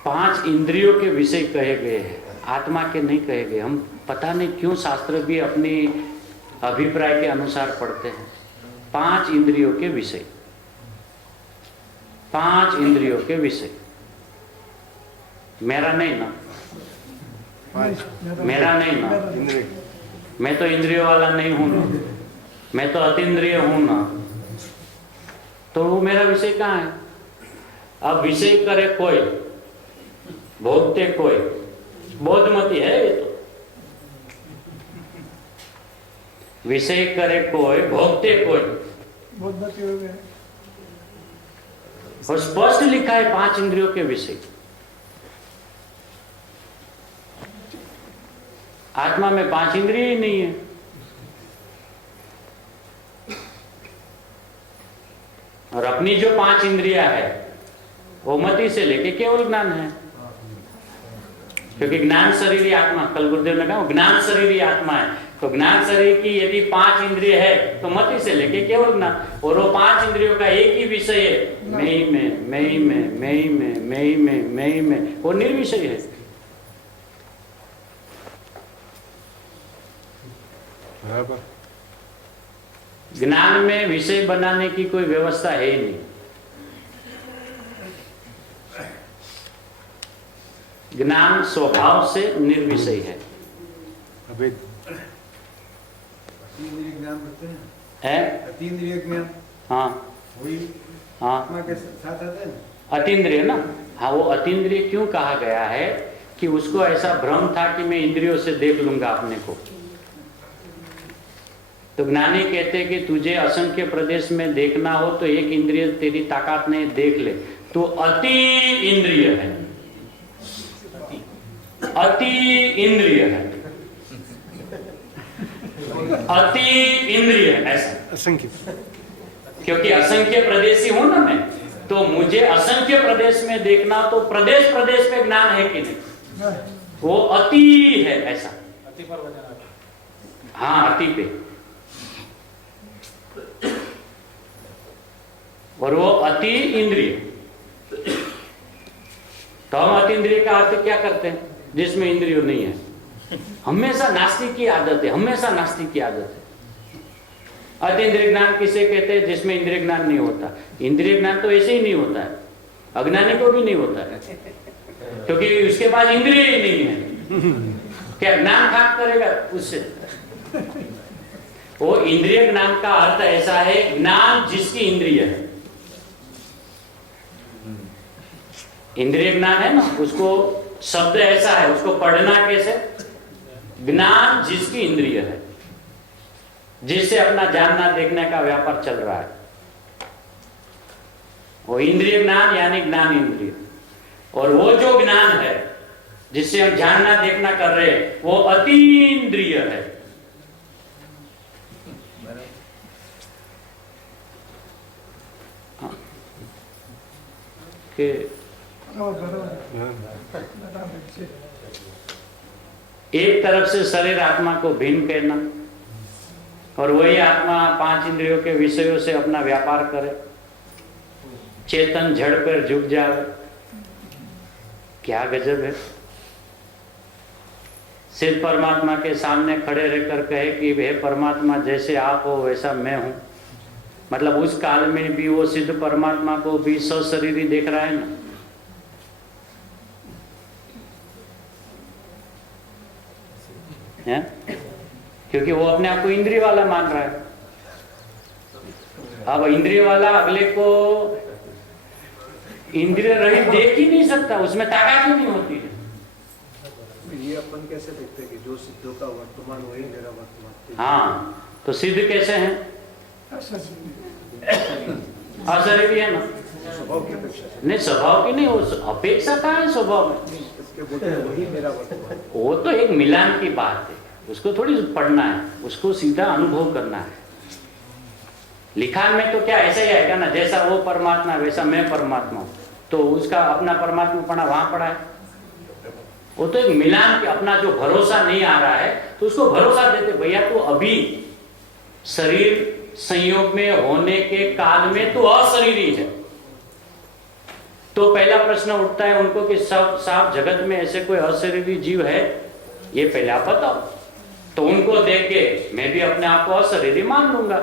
5 इंद्रियों के विषय कहे गए हैं, आत्मा के नहीं कहे गए। हम पता नहीं क्यों शास्त्र भी अपनी अभिप्राय के अनुसार पढ़ते हैं। 5 इंद्रियों के विषय, 5 इंद्रियों के विषय। मेरा नहीं ना, मेरा नहीं ना, मैं तो इंद्रियों वाला नहीं हूं ना, मैं तो अतीन्द्रिय हूं ना, तो वो मेरा विषय कहाँ है? अब विषय करे कोई, भोगते कोई, बौद्धमती है ये तो। विषय करे कोई, भोगते कोई। बौद्धमती हो गए। और स्पष्ट लिखा है 5 इंद्रियों के विषय। आत्मा में 5 इंद्रिय ही नहीं है। और अपनी जो 5 इंद्रियां है वो मति से लेके केवल ज्ञान है, क्योंकि ज्ञान शरीरी आत्मा, कल गुरुदेव ने कहा ज्ञान शरीरी आत्मा है। तो ज्ञान शरीर की यदि 5 इंद्रिय है तो मति से लेके केवल ज्ञान, और वो 5 इंद्रियों का एक ही विषय है, मैं ही में, मैं ही में, मैं ही में, मैं ही में, मैं ही में, वो निर्विषय है। बराबर। ज्ञान में विषय बनाने की कोई व्यवस्था है ही नहीं। ज्ञान स्वभाव से निर्विषय है। अभेद। अतीन्द्रिय ज्ञान बोलते हैं। है? अतीन्द्रिय ज्ञान। हाँ वही हाँ, आत्मा के साथ आता है ना। अतीन्द्रिय ना। हाँ, वो अतीन्द्रिय क्यों कहा गया है कि उसको ऐसा भ्रम था कि मैं इंद्रियों से देख लूंगा अपने को। तो ज्ञानी कहते हैं कि तुझे असंख्य प्रदेश में देखना हो तो एक इंद्रिय तेरी ताकत नहीं, देख ले, तो अति इंद्रिय है, अति इंद्रिय है, अति इंद्रिय है ऐसा। असंख्य। क्योंकि असंख्य प्रदेशी हूं ना मैं, तो मुझे असंख्य प्रदेश में देखना, तो प्रदेश प्रदेश में ज्ञान है कि नहीं, वो अति है ऐसा। अति पर वजन। हाँ, अति पे। और वो अति इंद्रिय। तो हम अति इंद्रिय का अर्थ क्या करते हैं? जिसमें इंद्रिय नहीं है। हमेशा नास्तिक की आदत है, हमेशा नास्तिक की आदत है। अति इंद्रिय ज्ञान किसे कहते हैं? जिसमें इंद्रिय ज्ञान नहीं होता। इंद्रिय ज्ञान तो ऐसे ही नहीं होता है, अज्ञानी को भी नहीं होता है, क्योंकि उसके पास इंद्रिय ही नहीं है। क्या ज्ञान खाक करेगा उससे? वो इंद्रिय ज्ञान का अर्थ ऐसा है, ज्ञान जिसकी इंद्रिय है। इंद्रिय ज्ञान है ना, उसको शब्द ऐसा है, उसको पढ़ना कैसे? ज्ञान जिसकी इंद्रिय है, जिससे अपना जानना देखने का व्यापार चल रहा है, वो इंद्रिय ज्ञान यानी ज्ञान इंद्रिय। और वो जो ज्ञान है जिससे हम जानना देखना कर रहे हैं, वो अतीन्द्रिय है। हाँ। कि एक तरफ से शरीर आत्मा को भिन्न कहना, और वही आत्मा 5 इंद्रियों के विषयों से अपना व्यापार करे, चेतन जड़ पर झुक जाए, क्या गजब है। सिद्ध परमात्मा के सामने खड़े रहकर कहे कि हे परमात्मा, जैसे आप हो वैसा मैं हूं। मतलब उस काल में भी वो सिद्ध परमात्मा को भी सशरीरी देख रहा है ना। है? क्योंकि वो अपने आप को इंद्रिय वाला मान रहा है। अब इंद्रिय वाला अगले को इंद्रिय रहित देख ही नहीं सकता, उसमें ताकत ही नहीं होती है। ये अपन कैसे देखते हैं कि जो सिद्धों का वर्तमान वही मेरा वर्तमान। हाँ, तो सिद्ध कैसे हैं? अशरीरी है ना। स्वभाव की अपेक्षा नहीं, स्वभाव की नहीं, वो अपेक्षा का है स्वभाव में। वही मेरा वर्तमान। वो तो एक मिलान की बात है, उसको थोड़ी पढ़ना है, उसको सीधा अनुभव करना है। लिखान में तो क्या ऐसा ही आएगा ना, जैसा वो परमात्मा वैसा मैं परमात्मा हूं, तो उसका अपना परमात्मा पढ़ा वहां पढ़ा है। वो तो एक मिलान की, अपना जो भरोसा नहीं आ रहा है तो उसको भरोसा देते, भैया तो अभी शरीर संयोग में होने के काल में तो अशरीरी है। तो पहला प्रश्न उठता है उनको कि सब साफ जगत में ऐसे कोई अशरीरी जीव है, ये पहले आप बताओ। तो उनको देख के मैं भी अपने आप को अशरीरी मान लूंगा।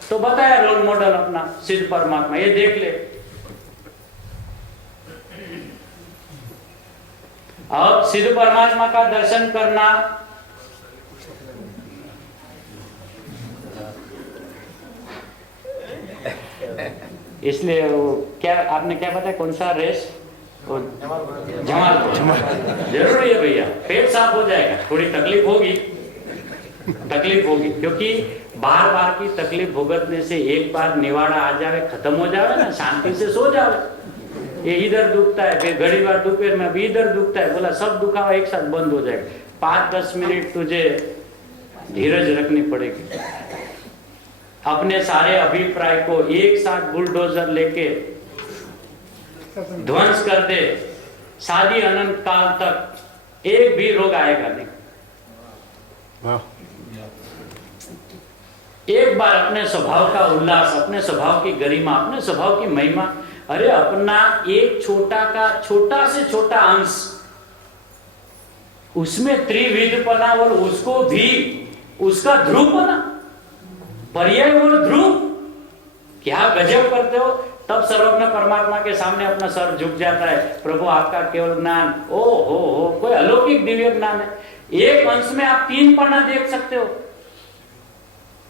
तो बताया रोल मॉडल अपना सिद्ध परमात्मा, ये देख ले। अब सिद्ध परमात्मा का दर्शन करना, इसलिए वो क्या आपने क्या बताया, कौन सा रेस? जमाल जरूरी है भैया, पेट साफ हो जाएगा। थोड़ी तकलीफ होगी क्योंकि बार बार की तकलीफ भुगतने से एक बार निवाड़ा आ जाए, खत्म हो जाए ना, शांति से सो जाओ। ये इधर दुखता है, फिर घड़ी बार दोपहर में अभी इधर दुखता है, बोला सब दुखावा एक साथ बंद हो जाएगा। 5-10 मिनट तुझे धीरज रखनी पड़ेगी। अपने सारे अभिप्राय को एक साथ बुलडोजर लेके ध्वंस कर दे, शादी अनंत काल तक एक भी रोग आएगा नहीं। वाह, एक बार अपने स्वभाव का उल्लास, अपने स्वभाव की गरिमा, अपने स्वभाव की महिमा, अरे अपना एक छोटा से छोटा अंश, उसमें त्रिविधपना और उसको भी उसका ध्रुवपना, पर्याय और ध्रुव, क्या गजब करते हो। तब सर्वज्ञ परमात्मा के सामने अपना सर झुक जाता है, प्रभु आपका केवल ज्ञान, ओ हो कोई अलौकिक दिव्य ज्ञान है। एक अंश में आप 3 पन्ना देख सकते हो,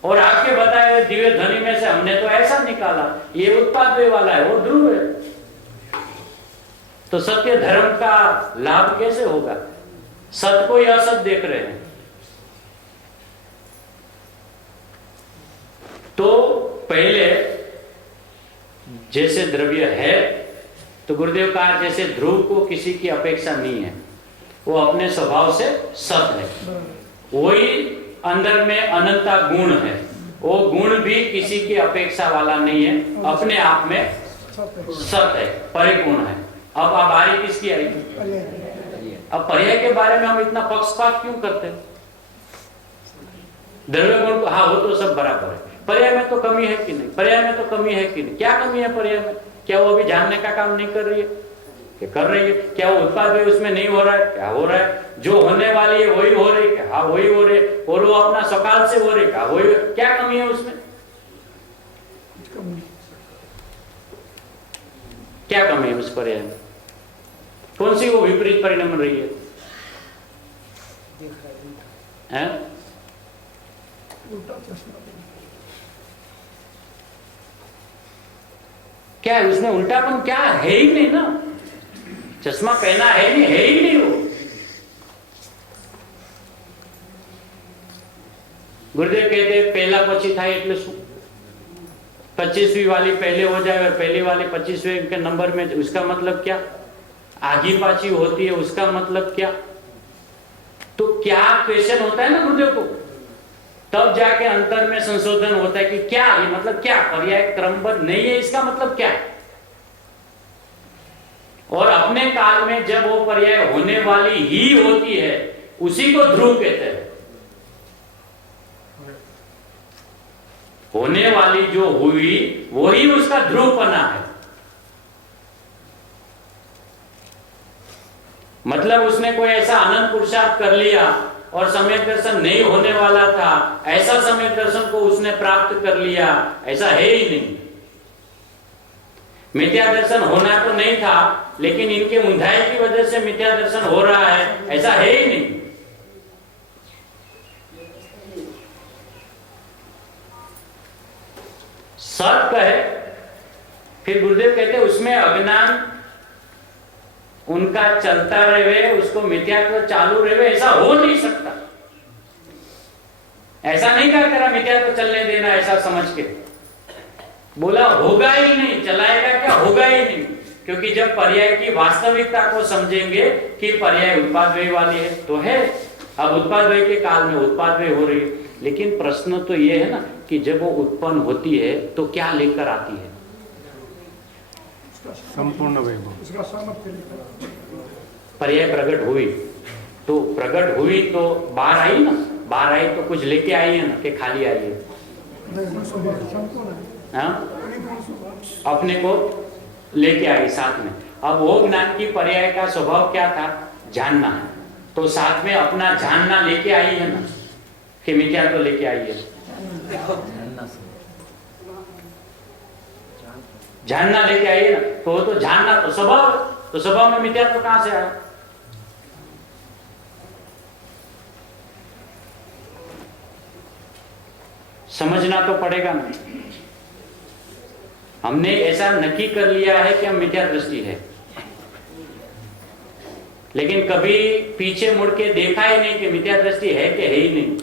और आपके बताए हुए दिव्य ध्वनि में से हमने तो ऐसा निकाला, ये उत्पाद वे वाला है, वो ध्रुव है। तो सत्य धर्म का लाभ कैसे होगा? सत्य को या असत देख रहे हैं। तो पहले जैसे द्रव्य है, तो गुरुदेव कहा जैसे ध्रुव को किसी की अपेक्षा नहीं है, वो अपने स्वभाव से सत है। वही अंदर में अनंता गुण है, वो गुण भी किसी की अपेक्षा वाला नहीं है, अपने आप में सत है, परिपूर्ण है। अब बारी किसकी आई? अब पर्याय के बारे में हम इतना पक्षपात क्यों करते हैं? द्रव्य गुण, हाँ वो तो सब बराबर है, पर्याय में तो कमी है कि नहीं? पर्याय में तो कमी है कि नहीं? क्या कमी है पर्याय में? क्या वो अभी जानने का काम नहीं कर रही है? क्या कर रही है? क्या वो उत्पाद भी उसमें नहीं हो रहा है? क्या हो रहा है? जो होने वाली है वही हो रही है, हाँ वही हो रही, और वो अपना सकाल से हो रही, वही। क्या कमी है उसमें? क्या कमी है उस पर्याय में? कौन सी वो विपरीत परिणाम रही है? क्या है उसमें? उल्टापन क्या है ही नहीं ना, चश्मा पहना है ही नहीं वो। गुरुदेव कहते पहला પછી થાય એટલે શું? 25वीं वाली पहले हो जाए और पहली वाली 25वें के नंबर में, उसका मतलब क्या? आगी पाछी होती है, उसका मतलब क्या? तो क्या क्वेश्चन होता है ना गुरुदेव को, तब जाके अंतर में संशोधन होता है कि क्या ये मतलब क्या? पर्याय क्रमबद्ध नहीं है, इसका मतलब क्या है? और अपने काल में जब वो पर्याय होने वाली ही होती है, उसी को ध्रुव कहते हैं। होने वाली जो हुई वही उसका ध्रुवपना है। मतलब उसने कोई ऐसा अनंत पुरुषार्थ कर लिया और सम्यक दर्शन नहीं होने वाला था, ऐसा सम्यक दर्शन को उसने प्राप्त कर लिया, ऐसा है ही नहीं। मिथ्या दर्शन होना तो नहीं था, लेकिन इनके ऊंधाई की वजह से मिथ्या दर्शन हो रहा है, ऐसा है ही नहीं। सत है, फिर गुरुदेव कहते उसमें अज्ञान उनका चलता रहे, उसको मिथ्यात्व चालू रहे, ऐसा हो नहीं सकता। ऐसा नहीं कहा तेरा मिथ्यात्व चलने देना ऐसा समझ के, बोला होगा ही नहीं, चलाएगा क्या? होगा ही नहीं। क्योंकि जब पर्याय की वास्तविकता को समझेंगे कि पर्याय उत्पादव्यय वाली है तो है, अब उत्पादव्यय के काल में उत्पादव्यय हो रही है। लेकिन प्रश्न तो ये है ना कि जब वो उत्पन्न होती है तो क्या लेकर आती है? संपूर्ण वैभव, उसका सामर्थ्य। पर्याय प्रकट हुई तो बाहर आई ना, बाहर आई तो कुछ लेके आई है ना, कि खाली आई है? हाँ, अपने को लेके आई साथ में। अब वो ज्ञान की पर्याय का स्वभाव क्या था? जानना है, तो साथ में अपना जानना लेके आई है ना, कि मिथ्या तो लेके आई है? जानना लेके आई है ना, तो वो तो जानना तो स्वभाव, तो स्वभाव में मिथ्या तो कहां से आया? समझना तो पड़ेगा ना। हमने ऐसा नक्की कर लिया है कि हम मिथ्या दृष्टि है, लेकिन कभी पीछे मुड़ के देखा ही नहीं कि मिथ्या दृष्टि है कि है ही नहीं।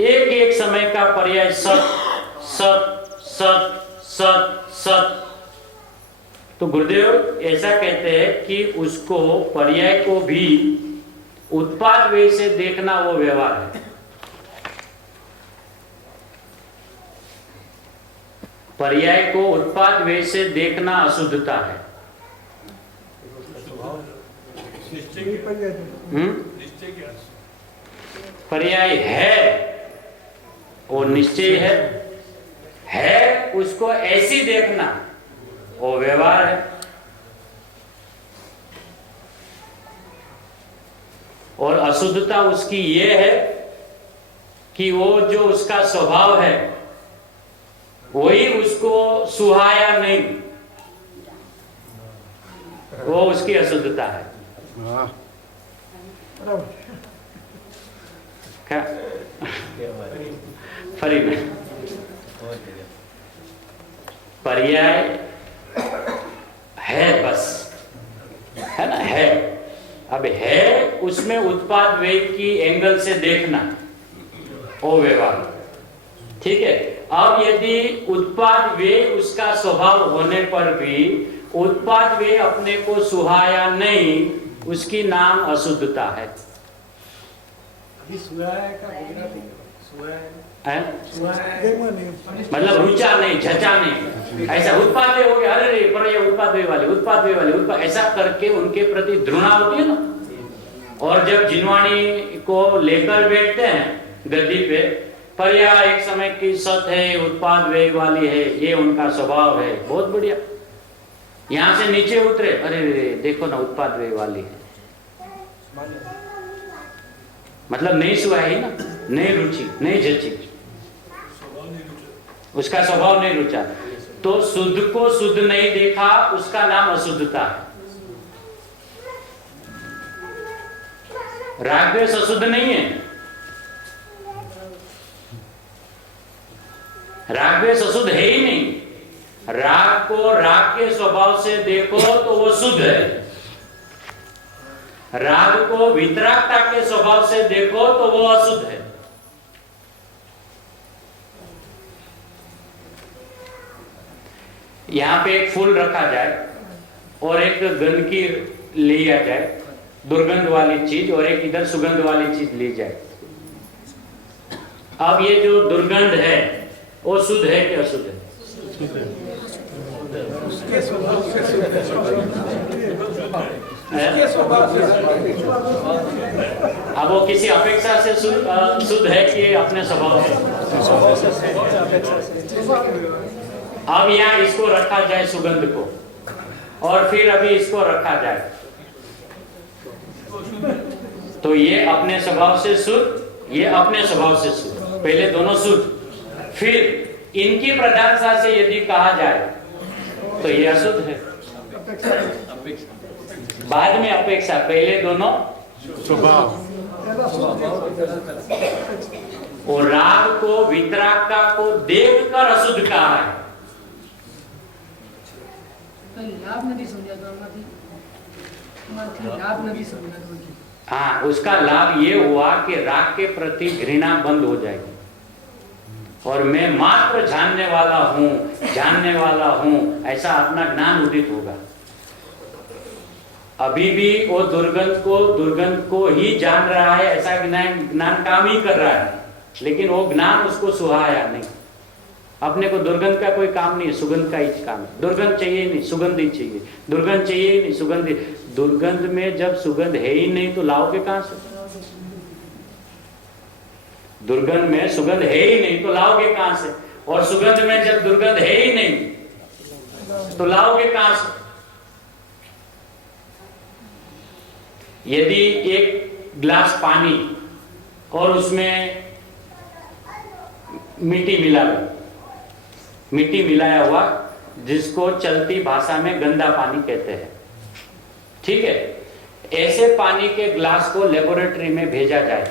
एक एक समय का पर्याय सत सत सत सत सत। तो गुरुदेव ऐसा कहते हैं कि उसको पर्याय को भी उत्पाद वे से देखना वो व्यवहार है। पर्याय को उत्पाद वे से देखना अशुद्धता है। पर्याय है वो निश्चय है उसको ऐसी देखना वो व्यवहार है। और अशुद्धता उसकी ये है कि वो जो उसका स्वभाव है वही उसको सुहाया नहीं, वो उसकी अशुद्धता है। वाह क्या फरी में पर्याय है बस, है ना, है। अब है उसमें उत्पाद वेग की एंगल से देखना वो व्यवहार, ठीक है। अब यदि उत्पाद वे उसका स्वभाव होने पर भी उत्पाद वे अपने को सुहाया नहीं, उसकी नाम अशुद्धता है। अभी सुहाया का गुजराती सुहाया मतलब रुचा नहीं, झचा नहीं, ऐसा उत्पाद वे हो गया, अरे रे पर ये उत्पाद वे वाले उत्पाद ऐसा करके उनके प्रति घृणा होती है ना। और जब जिनवाणी को लेकर बैठते हैं गद्दी पे, पर यह एक समय की सत है, उत्पाद वेग वाली है, ये उनका स्वभाव है, बहुत बढ़िया। यहां से नीचे उतरे, अरे देखो ना उत्पाद वेग वाली है, मतलब नहीं सुहाई ना, नहीं रुचि, नहीं जची, उसका स्वभाव नहीं रुचा। तो शुद्ध को शुद्ध नहीं देखा, उसका नाम अशुद्धता है। राग द्वेष अशुद्ध नहीं है, राग द्वेष अशुद्ध है ही नहीं। राग को राग के स्वभाव से देखो तो वो शुद्ध है, राग को वितरागता के स्वभाव से देखो तो वो अशुद्ध है। यहां पे एक फूल रखा जाए और एक गंदगी लिया जाए, दुर्गंध वाली चीज, और एक इधर सुगंध वाली चीज ली जाए। अब ये जो दुर्गंध है वो शुद्ध है कि अशुद्ध है? उसके स्वभाव से अब वो किसी अपेक्षा से शुद्ध है कि अपने स्वभाव से? अब यहाँ इसको रखा जाए सुगंध को, और फिर अभी इसको रखा जाए, तो ये अपने स्वभाव से शुद्ध, ये अपने स्वभाव से शुद्ध, पहले दोनों शुद्ध, फिर इनकी प्रधानता से यदि कहा जाए तो ये अशुद्ध है। बाद में अपेक्षा, पहले दोनों स्वभाव। और राग को वितरागता को देखकर अशुद्ध कहा है। लाभ नहीं समझा तो लाभ नहीं समझा तो हाँ, उसका लाभ ये हुआ कि राग के प्रति घृणा बंद हो जाएगी, और मैं मात्र जानने वाला हूं, ऐसा अपना ज्ञान उदित होगा। अभी भी वो दुर्गंध को ही जान रहा है, ऐसा ज्ञान काम ही कर रहा है, लेकिन वो ज्ञान उसको सुहाया नहीं। अपने को दुर्गंध का कोई काम नहीं है, सुगंध का ही काम है। दुर्गंध चाहिए नहीं, सुगंध ही चाहिए, दुर्गंध चाहिए ही नहीं, सुगंध। दुर्गंध में जब सुगंध है ही नहीं तो लाओगे कहां से? दुर्गंध में सुगंध है ही नहीं तो लाओगे कहां से? और सुगंध में जब दुर्गंध है ही नहीं तो लाओगे कहां से? यदि एक गिलास पानी और उसमें मिट्टी मिलाया हुआ, जिसको चलती भाषा में गंदा पानी कहते हैं, ठीक है, ऐसे पानी के ग्लास को लेबोरेटरी में भेजा जाए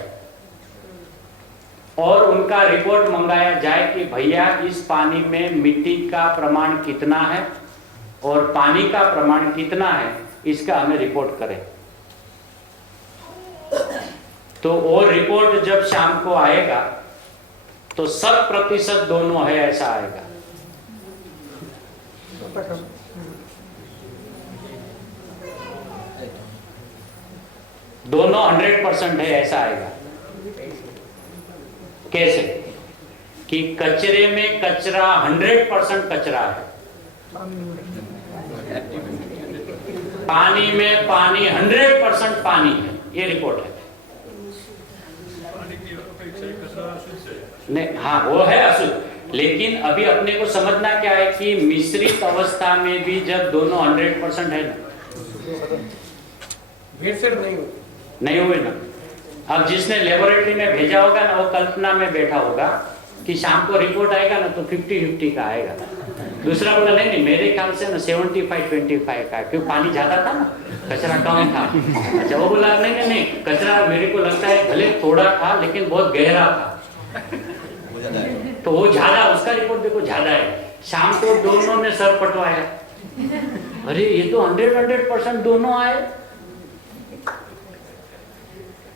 और उनका रिपोर्ट मंगाया जाए कि भैया इस पानी में मिट्टी का प्रमाण कितना है और पानी का प्रमाण कितना है इसका हमें रिपोर्ट करें। तो वो रिपोर्ट जब शाम को आएगा तो 100% दोनों है ऐसा आएगा। दोनों 100% है ऐसा आएगा। कैसे? कि कचरे में कचरा 100% कचरा है, पानी में पानी 100% पानी है, ये रिपोर्ट है। नहीं, हाँ वो है अशुद्ध, लेकिन अभी अपने को समझना क्या है कि मिश्रित अवस्था में भी जब दोनों 100% है ना, भेड़सेड़ नहीं हुए ना। अब जिसने लेबोरेटरी में भेजा होगा ना वो कल्पना में बैठा होगा कि शाम को रिपोर्ट आएगा ना तो 50-50 का आएगा। दूसरा बोला नहीं मेरे ख्याल से ना 75-25 का, क्यों पानी ज्यादा था ना, कचरा कम था। अच्छा वो बोला नहीं कचरा मेरे को लगता है भले थोड़ा था लेकिन बहुत गहरा था, तो वो ज्यादा, उसका रिपोर्ट देखो ज्यादा है। शाम को दोनों ने सर पटवाया, अरे ये तो 100% दोनों आए।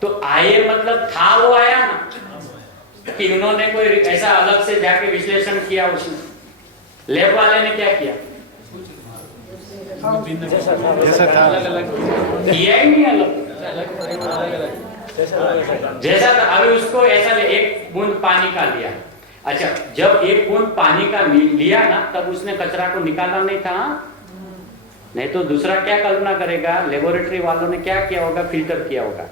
तो आए मतलब था वो आया ना, कि उन्होंने कोई ऐसा अलग से जाके विश्लेषण किया उसने। लैब वाले ने क्या किया? जैसा था किया ही नहीं अलग, जैसा था। अभी उसको ऐसा एक बूंद पानी का लिया, अच्छा जब एक बूंद पानी का लिया ना तब उसने कचरा को निकाला नहीं था, नहीं तो दूसरा क्या कल्पना करेगा, लेबोरेटरी वालों ने क्या किया होगा, फिल्टर किया होगा,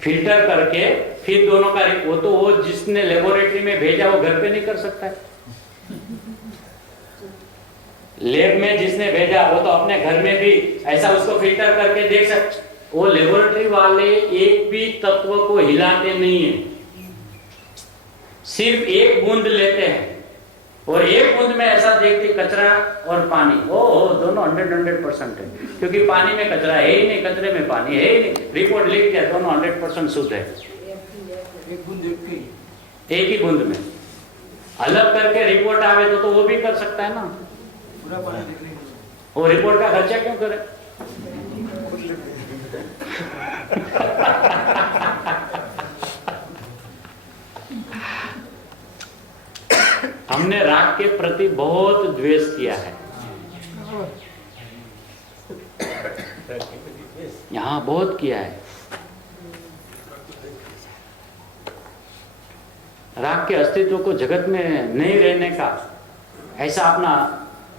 फिल्टर करके फिर दोनों का वो जिसने लेबोरेटरी में भेजा वो घर पे नहीं कर सकता है। लैब में जिसने भेजा वो तो अपने घर में भी ऐसा उसको फिल्टर करके देख सकते। वो लेबोरेटरी वाले एक भी तत्व को हिलाते नहीं है, सिर्फ एक बूंद लेते हैं और एक बूंद में ऐसा देखते कचरा और पानी, दोनों 100% है, क्योंकि पानी में कचरा है ही नहीं, कचरे में पानी है ही नहीं। रिपोर्ट लिख दिया दोनों 100% शुद्ध है, एक ही बूंद में। अलग करके रिपोर्ट आवे तो वो भी कर सकता है ना, वो रिपोर्ट का खर्चा क्यों करे? हमने राग के प्रति बहुत द्वेष किया है, यहाँ बहुत किया है। राग के अस्तित्व को जगत में नहीं रहने का ऐसा अपना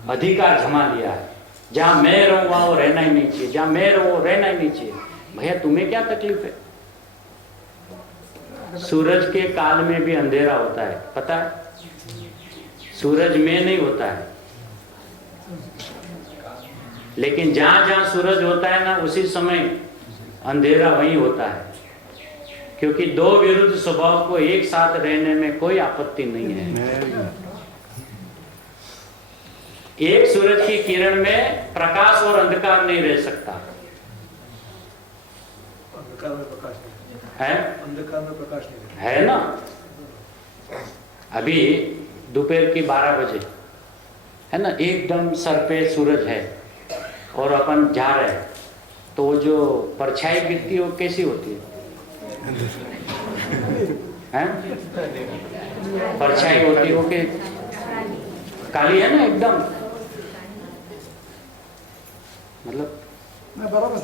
अधिकार जमा लिया है। जहां मैं रहूं वहां वो रहना ही नहीं चाहिए, जहां मैं रहूं वो रहना ही नहीं चाहिए। भैया तुम्हें क्या तकलीफ है? सूरज के काल में भी अंधेरा होता है, पता है? सूरज में नहीं होता है, लेकिन जहां जहां सूरज होता है ना उसी समय अंधेरा वहीं होता है, क्योंकि दो विरुद्ध स्वभाव को एक साथ रहने में कोई आपत्ति नहीं है। एक सूरज की किरण में प्रकाश और अंधकार नहीं रह सकता अंधकार में प्रकाश नहीं है, अंधकार में प्रकाश नहीं है ना। अभी दोपहर की 12 बजे है ना, एकदम सर पे सूरज है और अपन जा रहे हैं, तो वो जो परछाई गिरती है वो कैसी होती है? परछाई होती है वो के काली है ना एकदम, मतलब बराबर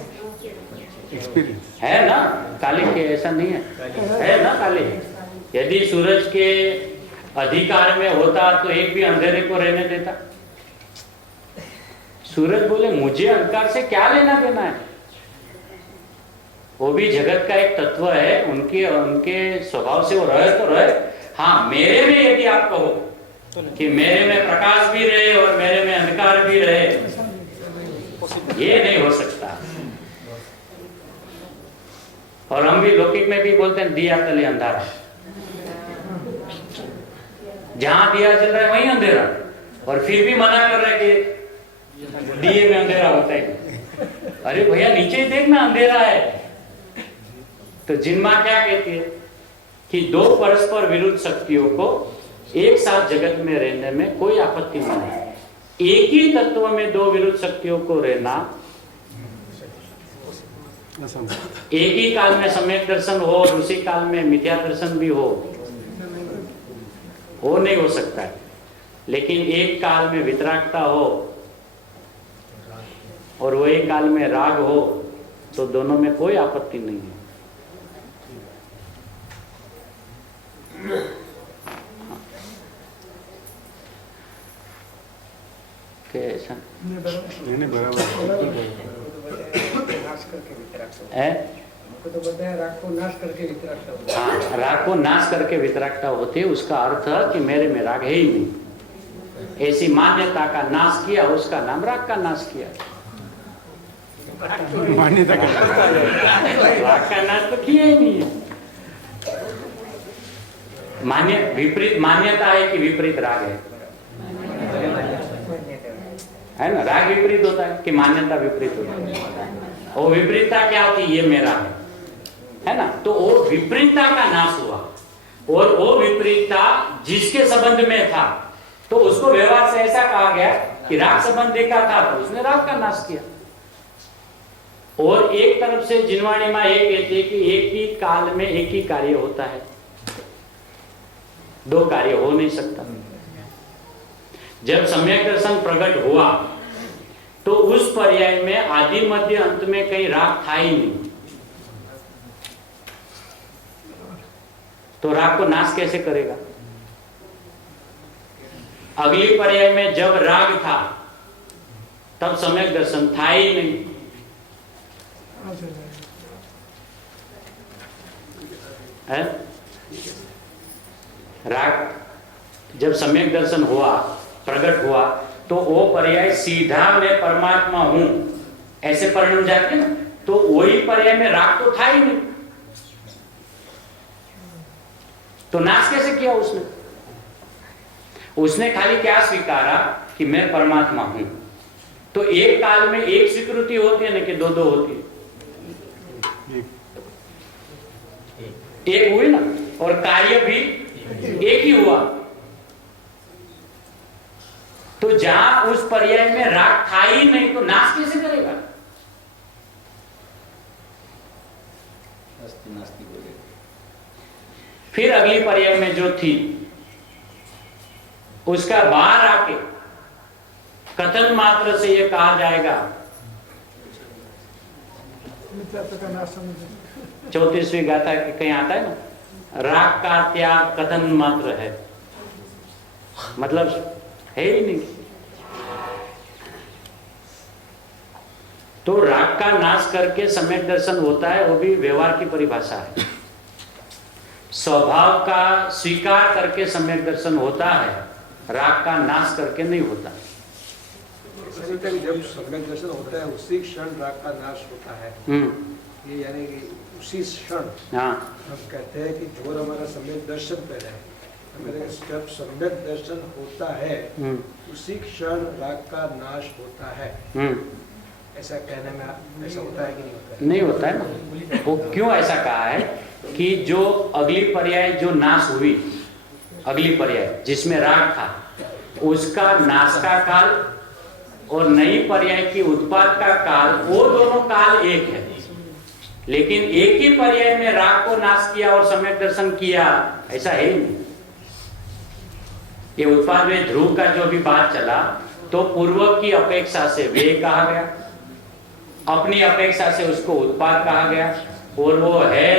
एक्सपीरियंस है ना, काली के ऐसा नहीं है ना काली। यदि सूरज के अधिकार में होता तो एक भी अंधेरे को रहने देता? सूरज बोले मुझे अंधकार से क्या लेना देना है, वो भी जगत का एक तत्व है, उनके स्वभाव से वो रहे तो रहे। हाँ मेरे में यदि आप कहो कि मेरे में प्रकाश भी रहे और मेरे में अंधकार भी रहे, ये नहीं हो सकता। और हम भी लौकिक में भी बोलते हैं दिया तले अंधारा, जहां दिया चल रहा है वहीं अंधेरा, और फिर भी मना कर रहे कि दिए में अंधेरा होता है। अरे भैया नीचे ही देखना अंधेरा है। तो जिन्मा क्या कहती है कि दो परस्पर विरुद्ध शक्तियों को एक साथ जगत में रहने में कोई आपत्ति नहीं है। एक ही तत्व में दो विरुद्ध शक्तियों को रहना, असंभव। एक ही काल में सम्यक दर्शन हो और उसी काल में मिथ्या दर्शन भी हो नहीं हो सकता है। लेकिन एक काल में वितरागता हो और वो एक काल में राग हो तो दोनों में कोई आपत्ति नहीं है। कैसा नहीं बराबर नाश करके वितरागता है? हमको तो बताया राग को नाश करके वितरागता होता है। हाँ, राग को नाश करके वितरागता होती है। उसका अर्थ है कि मेरे में राग है ही नहीं। ऐसी मान्यता का नाश किया, उसका नाम राग का नाश किया। मान्यता का राग का नाश तो किया ही नहीं है। विपरीत मान्यता है कि विपरीत राग है ना? राग विपरीत होता है कि मान्यता विपरीत होती है। और विपरीतता क्या होती है? ये मेरा है ना? तो वो विपरीतता का नाश हुआ और वो विपरीतता जिसके संबंध में था तो उसको व्यवहार से ऐसा कहा गया कि राग संबंध देखा था तो उसने राग का नाश किया। और एक तरफ से जिनवाणी मां ये कहती है कि एक ही काल में एक ही कार्य होता है, दो कार्य हो नहीं सकता। जब सम्यक दर्शन प्रकट हुआ तो उस पर्याय में आदि मध्य अंत में कहीं राग था ही नहीं, तो राग को नाश कैसे करेगा? अगली पर्याय में जब राग था तब सम्यक दर्शन था ही नहीं। है? राग जब सम्यक दर्शन हुआ, प्रकट हुआ, तो वो पर्याय सीधा मैं परमात्मा हूं ऐसे परिणाम जाते ना, तो वही पर्याय में राग तो था ही नहीं, तो नाश कैसे किया उसने? उसने खाली क्या स्वीकारा कि मैं परमात्मा हूं। तो एक काल में एक स्वीकृति होती है ना कि दो दो होती है? एक हुई ना, और कार्य भी एक ही हुआ। तो जहां उस पर्याय में राग था ही नहीं तो नाश कैसे करेगा? फिर अगली पर्याय में जो थी उसका बाहर आके कथन मात्र से यह कहा जाएगा, 34वीं गाथा के कहीं आता है ना, राग का त्याग कथन मात्र है, मतलब है ही नहीं। तो राग का नाश करके सम्यक दर्शन होता है, वो भी व्यवहार की परिभाषा है। स्वभाव का स्वीकार करके सम्यक दर्शन होता है, राग का नाश करके नहीं होता। जब सम्यक दर्शन होता है उसी क्षण राग का नाश होता है। ये यानी कि उसी क्षण हाँ, हम कहते हैं कि जो हमारा सम्यक दर्शन पहले है, जब सम्यक दर्शन होता है उसी क्षण राग का नाश होता है, ऐसा कहने में ऐसा होता है कि नहीं होता है? नहीं होता है ना। वो क्यों ऐसा कहा है कि जो अगली पर्याय जो नाश हुई, अगली पर्याय जिसमें राग था उसका नाश का काल और नई पर्याय की उत्पाद का काल, वो दोनों काल एक है। लेकिन एक ही पर्याय में राग को नाश किया और सम्यक दर्शन किया, ऐसा है ही नहीं। ये उत्पाद में ध्रुव का जो भी बात चला, तो पूर्व की अपेक्षा से वे कहा गया, अपनी अपेक्षा से उसको उत्पाद कहा गया, और वो है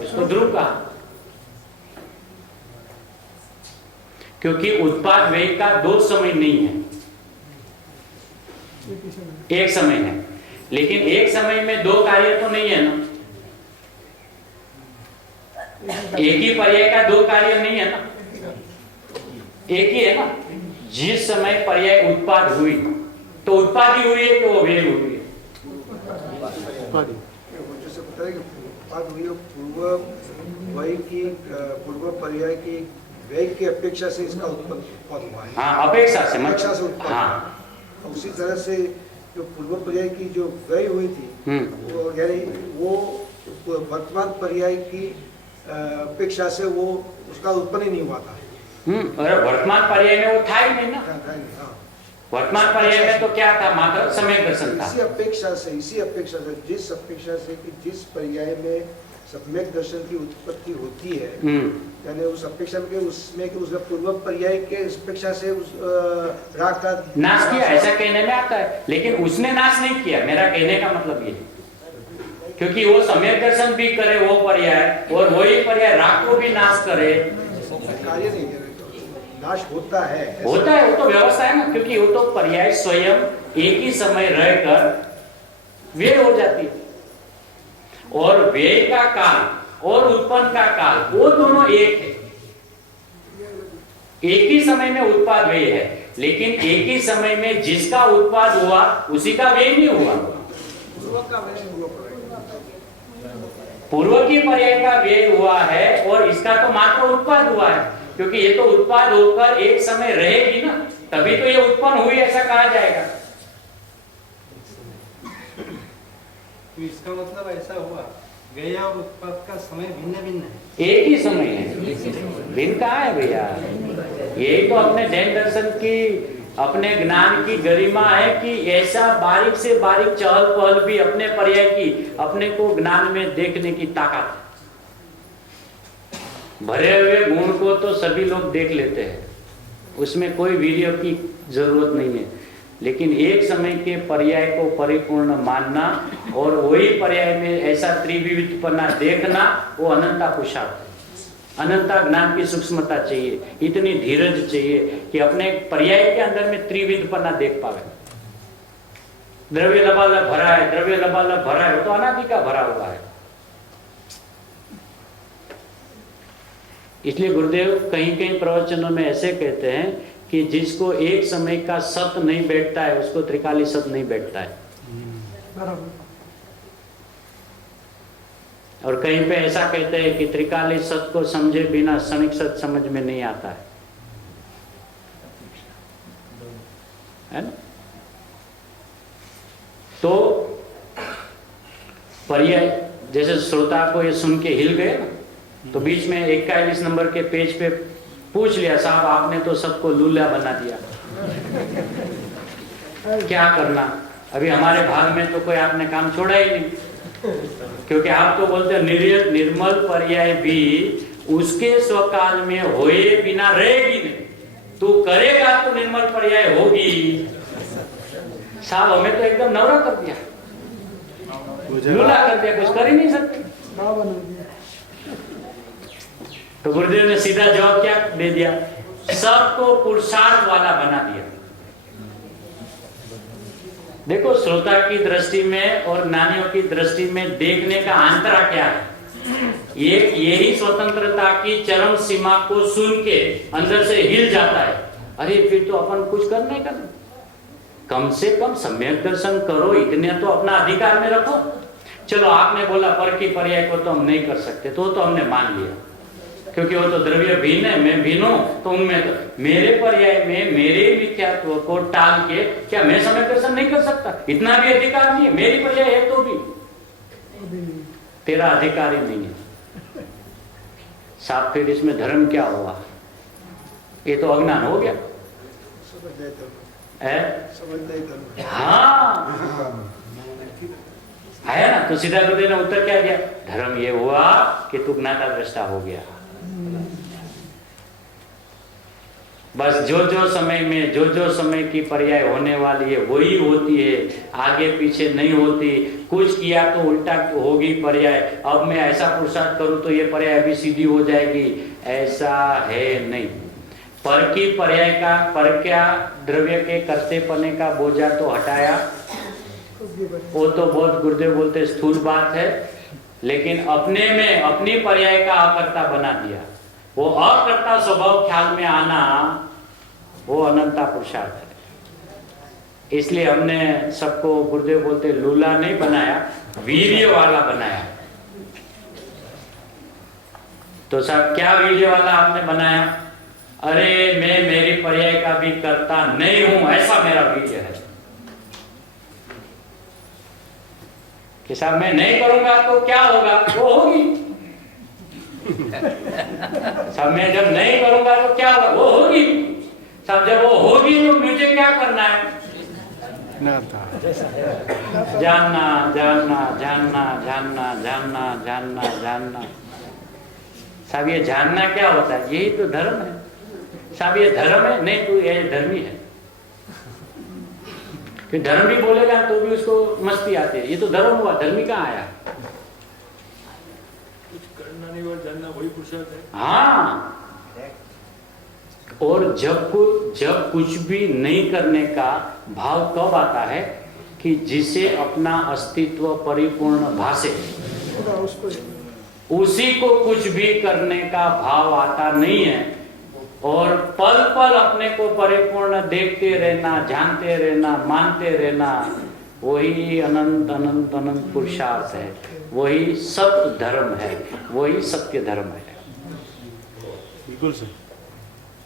उसको ध्रुव कहा। क्योंकि उत्पाद व्यय का दो समय नहीं है, एक समय है। लेकिन एक समय में दो कार्य तो नहीं है ना, एक ही पर्याय का दो कार्य नहीं है ना, एक ही है ना। जिस समय पर्याय उत्पाद हुई तो उत्पादी हुई है कि वो व्यय हुई है? जैसे पता है कि उत्पाद हुई पूर्व वय की पूर्व पर्याय की व्यय की अपेक्षा से इसका उत्पन्न हुआ है। हाँ, अपेक्षा से उत्पन्न। हाँ। उसी तरह से जो पूर्व पर्याय की जो व्यय हुई थी वो यानी वो वर्तमान पर्याय की अपेक्षा से वो उसका उत्पन्न ही नहीं हुआ था। और वर्तमान पर्याय में वो था ही नहीं ना। हाँ। वर्तमान पर्याय में तो क्या था, मात्र सम्यक दर्शन था। इसी अपेक्षा से जिस अपेक्षा से कि जिस पर्याय में सम्यक दर्शन की उत्पत्ति होती है, यानी उस अपेक्षा में कि उसमें कि उसने पूर्व पर्याय के अपेक्षा से उस राग का नाश किया, ऐसा कहने में आता है। लेकिन उसने नाश नहीं किया, मेरा कहने का मतलब ये, क्योंकि वो सम्यक दर्शन भी करे वो पर्याय, और वही पर्याय राग को भी नाश करे। कार्य नहीं है, नाश होता है, वो तो व्यवस्था है ना, क्योंकि वो तो पर्याय स्वयं एक ही समय रहकर व्यय हो जाती है, और व्यय का काल और उत्पन्न का काल वो दोनों एक है। एक ही समय में उत्पाद व्यय है, लेकिन एक ही समय में जिसका उत्पाद हुआ उसी का व्यय नहीं हुआ। पूर्व की पर्याय का व्यय हुआ है और इसका तो मात्र उत्पाद हुआ है, क्योंकि ये तो उत्पाद होकर एक समय रहेगी ना, तभी तो ये उत्पन्न हुई ऐसा कहा जाएगा। तो इसका मतलब ऐसा हुआ, गया और उत्पाद का समय भिन्न भिन्न है, एक ही समय है, भिन्न कहाँ है भैया। यही तो अपने जैन दर्शन की, अपने ज्ञान की गरिमा है कि ऐसा बारीक से बारीक चहल पहल भी अपने पर्याय की अपने को ज्ञान में देखने की ताकत है। भरे हुए गुण को तो सभी लोग देख लेते हैं, उसमें कोई वीर्य की जरूरत नहीं है, लेकिन एक समय के पर्याय को परिपूर्ण मानना और वही पर्याय में ऐसा त्रिविधपना देखना, वो अनंता पुरुषार्थ, अनंता ज्ञान की सूक्ष्मता चाहिए, इतनी धीरज चाहिए कि अपने पर्याय के अंदर में त्रिविधपना देख पावे। द्रव्य लबालब भरा है, द्रव्य लबालब भरा है, वो तो अनादि का भरा हुआ है। इसलिए गुरुदेव कहीं कहीं प्रवचनों में ऐसे कहते हैं कि जिसको एक समय का सत नहीं बैठता है उसको त्रिकाली सत नहीं बैठता है। बराबर। और कहीं पे ऐसा कहते हैं कि त्रिकाली सत को समझे बिना क्षणिक सत समझ में नहीं आता है ना। तो पर्याय, जैसे श्रोता को ये सुन के हिल गए ना, तो बीच में 41 नंबर के पेज पे पूछ लिया, साहब आपने तो सबको लूला बना दिया, क्या करना। अभी हमारे भाग में तो कोई आपने काम छोड़ा ही नहीं, क्योंकि आप तो बोलते हैं निर्मल पर्याय भी उसके स्वकाल में होए बिना रहेगी नहीं, तू करेगा तो निर्मल पर्याय होगी। साहब हमें तो एकदम नवरा कर दिया, लूला कर दिया, कुछ कर ही नहीं सकते। तो गुरुदेव ने सीधा जवाब क्या दे दिया, सबको पुरुषार्थ वाला बना दिया। देखो श्रोता की दृष्टि में और ज्ञानियों की दृष्टि में देखने का अंतरा क्या है। यही स्वतंत्रता की चरम सीमा को सुन के अंदर से हिल जाता है, अरे फिर तो अपन कुछ कर नहीं करना, कम से कम सम्यक दर्शन करो, इतने तो अपना अधिकार में रखो। चलो आपने बोला पर की पर्याय को तो हम नहीं कर सकते, तो हमने मान लिया, क्योंकि वो तो द्रव्य भिन्न है, मैं भिन्न हूं, तो उनमें तो मेरे पर्याय में मेरे मिथ्यात्व को टाल के क्या मैं सम्यक दर्शन नहीं कर सकता? इतना भी अधिकार नहीं है, मेरी पर्याय है तो भी तेरा अधिकार ही नहीं है। साहब फिर इसमें धर्म क्या हुआ? ये तो अज्ञान हो गया है? हाँ है ना। तो सीधा गुरुदेव ने उत्तर क्या दिया, धर्म ये हुआ कि तू ज्ञाता दृष्टा हो गया। बस जो जो समय में जो समय की पर्याय होने वाली है वही होती है, आगे पीछे नहीं होती। कुछ किया तो उल्टा होगी पर्याय, अब मैं ऐसा पुरुषार्थ करूं तो ये पर्याय अभी सीधी हो जाएगी, ऐसा है नहीं। पर की पर्याय का पर क्या द्रव्य के करते पने का बोझा तो हटाया, वो तो बहुत गुरुदेव बोलते स्थूल बात है, लेकिन अपने में अपनी पर्याय का अकर्ता बना दिया। वो अकर्ता स्वभाव ख्याल में आना वो अनंता पुरुषार्थ है। इसलिए हमने सबको गुरुदेव बोलते लूला नहीं बनाया, वीर्य वाला बनाया। तो साहब क्या वीर्य वाला आपने बनाया? अरे मैं मेरी पर्याय का भी करता नहीं हूं, ऐसा मेरा वीर्य है कि साहब मैं नहीं करूंगा तो क्या होगा, वो होगी। सब मैं जब नहीं करूंगा तो क्या होगा? वो होगी। सब जब वो होगी तो मुझे क्या करना है? नाता जानना जानना जानना जानना जानना जानना जानना। साहब ये जानना क्या होता है? यही तो धर्म है। साहब ये धर्म है? नहीं तो ये धर्मी है। कि धर्म भी बोलेगा तो भी उसको मस्ती आती है। ये तो धर्म हुआ, धर्मी कहाँ आया? कुछ करना नहीं और जानना वही पुरुषार्थ है। हाँ, और जब कुछ भी नहीं करने का भाव कब आता है कि जिसे अपना अस्तित्व परिपूर्ण भासे, उसी को कुछ भी करने का भाव आता नहीं है। और पल पल अपने को परिपूर्ण देखते रहना, जानते रहना, मानते रहना, वही अनंत अनंत अनंत पुरुषार्थ है। वही सत्य धर्म है, वही सत्य धर्म है। बिल्कुल सर।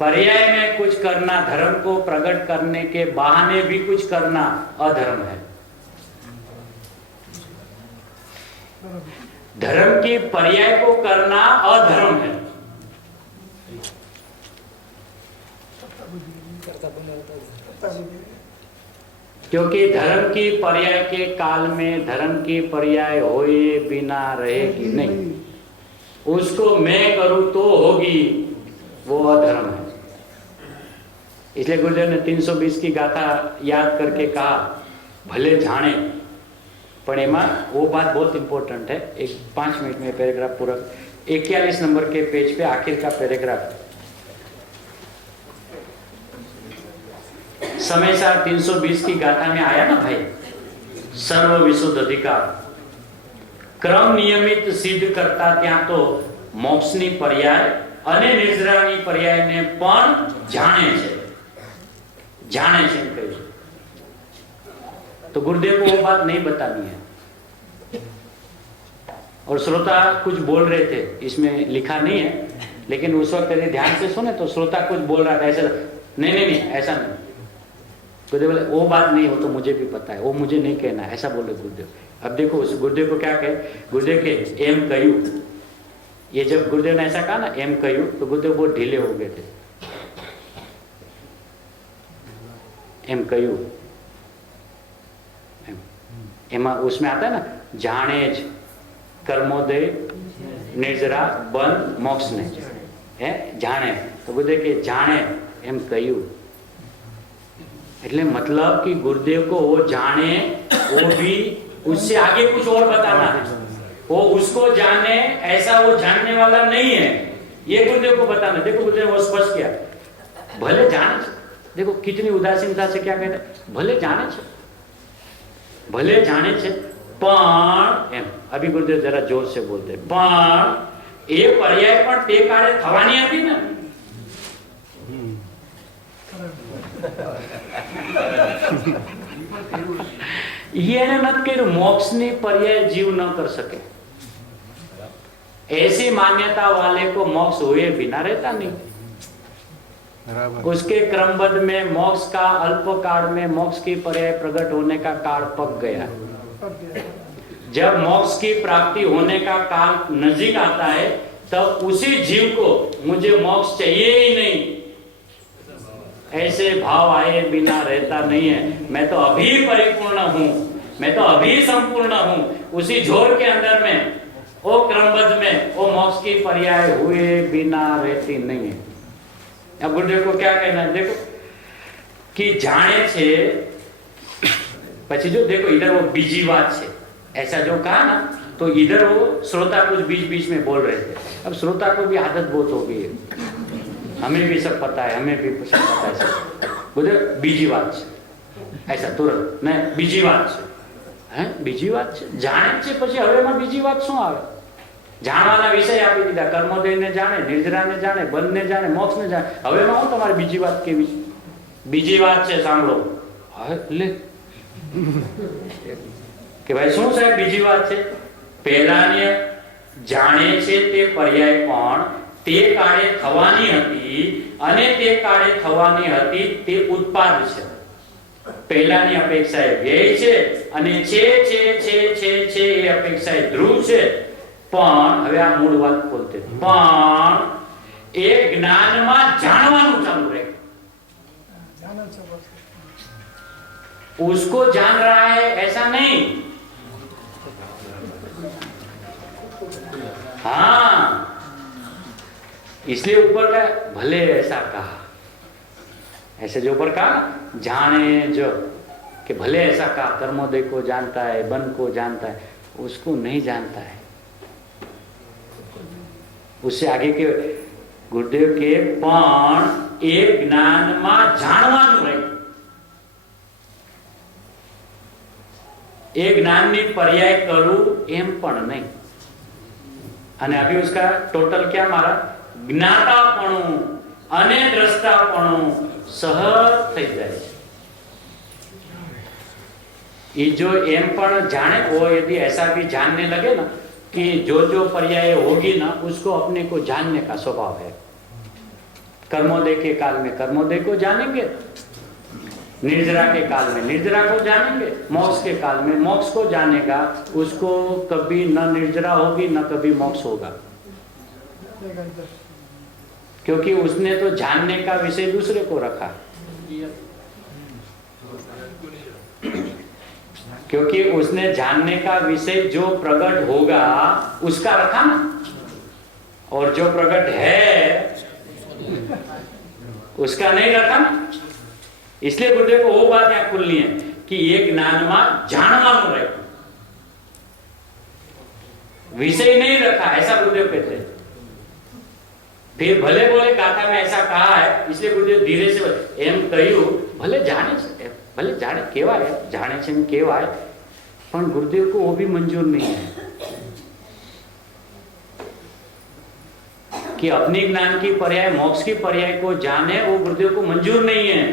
पर्याय में कुछ करना, धर्म को प्रकट करने के बहाने भी कुछ करना अधर्म है। धर्म की पर्याय को करना अधर्म है। क्योंकि धर्म की पर्याय के काल में धर्म की पर्याय होए बिना रहेगी नहीं। उसको मैं करूं तो होगी, वो अधर्म है। इसलिए गुरुदेव ने 320 की गाथा याद करके कहा, भले जाने, पर एमा वो बात बहुत इंपॉर्टेंट है। एक 5 मिनट में पैराग्राफ पूरा, 41 नंबर के पेज पे आखिर का पैराग्राफ। समय सार 320 की गाथा में आया ना भाई, सर्व विशुद्ध अधिकार क्रम नियमित सिद्ध करता ત્યાં તો મોક્ષની પર્યાય અને નિર્જરાની પર્યાયને પણ જાણે છે એમ કહ્યું। तो गुरुदेव को वो बात नहीं बतानी है। और श्रोता कुछ बोल रहे थे, इसमें लिखा नहीं है, लेकिन उस वक्त यदि ध्यान से सुने तो श्रोता कुछ बोल रहा था ऐसा, नहीं ऐसा नहीं। गुरुदेव बोले वो बात नहीं, हो तो मुझे भी पता है, वो मुझे नहीं कहना, ऐसा बोले गुरुदेव। अब देखो उस गुरुदेव को क्या कहे, गुरुदेव के एम कहू, ये जब गुरुदेव ने ऐसा कहा ना एम कहू, तो गुरुदेव बहुत ढीले हो गए थे। एम कहू, एमा उसमें आता है ना, जानेज कर्मोदय निर्जरा बंद मोक्ष ने है जाने, तो गुरुदेव के जाने एम कहू, એટલે मतलब कि गुरुदेव को वो जाने, वो भी उससे आगे कुछ और बताना है। वो उसको जाने, ऐसा वो जानने वाला नहीं है, ये गुरुदेव को बताना। देखो गुरुदेव वो स्पष्ट किया, भले जाने, देखो कितनी उदासीनता से क्या कहते हैं, भले जाने छे, भले जाने छे, पण एम। अभी गुरुदेव जरा जोर से बोलते, पण ए पर्याय पण ते काळे थवानी हती ने। એને નથી કર્યું, મોક્ષની पर्याय जीव न कर सके। ऐसी मान्यता वाले को मोक्ष हुए बिना रहता नहीं। उसके क्रमबद्ध में मोक्ष का अल्प काल में मोक्ष की पर्याय प्रकट होने का काल पक गया। जब मोक्ष की प्राप्ति होने का काल नजीक आता है, तब उसी जीव को मुझे मोक्ष चाहिए ही नहीं, ऐसे भाव आए बिना रहता नहीं है। मैं तो अभी परिपूर्ण हूँ, मैं तो अभी संपूर्ण हूँ। उसी झोर के अंदर में, वो क्रमबद्ध में, वो मोक्ष की पर्याय हुए बिना रहती नहीं है। अब गुरुदेव को क्या कहना है, देखो कि जाने छे, पछी जो देखो इधर वो बीजी बात छे, ऐसा जो कहा ना, तो इधर वो श्रोता कुछ बीच बीच में बोल रहे थे। अब श्रोता को भी आदत बहुत हो गई है, हमें भी सब पता है, हमें भी सब पता है सब। बोले बीजी बात है, ऐसा तुरंत नहीं, बीजी बात है, बीजी बात है, जाने छे, પછી હવે એમાં બીજી વાત શું આવે? જાણવાના વિષય આપી દીધા, કર્મોદયને જાણે, નિર્જરાને જાણે, બંધને જાણે, મોક્ષને જાણે, હવે એમાં હું તમારી બીજી વાત કેવી? બીજી વાત છે, સાંભળો। લે કે ભાઈ શું સાહેબ બીજી વાત છે? પહેલાને જાણે છે તે પર્યાય પણ તે કાળે થવાની હતી, અને તે કાળે થવાની હતી તે ઉત્પાદ છે। પહેલાની અપેક્ષાએ વ્યય છે, અને છે એ અપેક્ષાએ ધ્રુવ છે। પણ હવે આ મૂળ વાત બોલતે પણ એ જ્ઞાનમાં જાણવાનું ચાલુ રહે, जाना सब उसको जान रहा है ऐसा नहीं। हाँ, इसलिए ऊपर का भले ऐसा कहा, ऐसे जो ऊपर कहा जाने जो कि भले ऐसा कहा, कर्मोदय को जानता है, बन को जानता है, उसको नहीं जानता है। उससे आगे के गुरुदेव के पण એ જ્ઞાનમાં જાણવાનું રહે, એ જ્ઞાનની पर्याय करूं એમ પણ નહીં। અને अभी उसका टोटल क्या मारा, જ્ઞાતાપણું અને દ્રષ્ટાપણું સહજ થઈ જાય છે। ये जो एम पण जाने वो यदि ऐसा भी जानने लगे ना कि जो जो पर्याय होगी ना उसको अपने को जानने का स्वभाव है। कर्मोदय के काल में कर्मोदय को जानेंगे, निर्जरा के काल में निर्जरा को जानेंगे, मोक्ष के काल में मोक्ष को जानेगा। उसको कभी न निर्जरा होगी न कभी मोक्ष होगा, क्योंकि उसने तो जानने का विषय दूसरे को रखा, क्योंकि उसने जानने का विषय जो प्रकट होगा उसका रखा ना, और जो प्रकट है उसका नहीं रखा ना। इसलिए गुरुदेव को वो बात यहाँ खुलनी है कि ये ज्ञान में जानवानु रहे, विषय नहीं रखा, ऐसा गुरुदेव कहते हैं। फिर भले बोले गाथा में ऐसा कहा है, इसलिए गुरुदेव धीरे से एम कह્યું, भले जाने से भले जाने केवाय जाने से केवाय, पण गुरुदेव को वो भी मंजूर नहीं है कि अपनी ज्ञान की पर्याय मोक्ष की पर्याय को जाने, वो गुरुदेव को मंजूर नहीं है।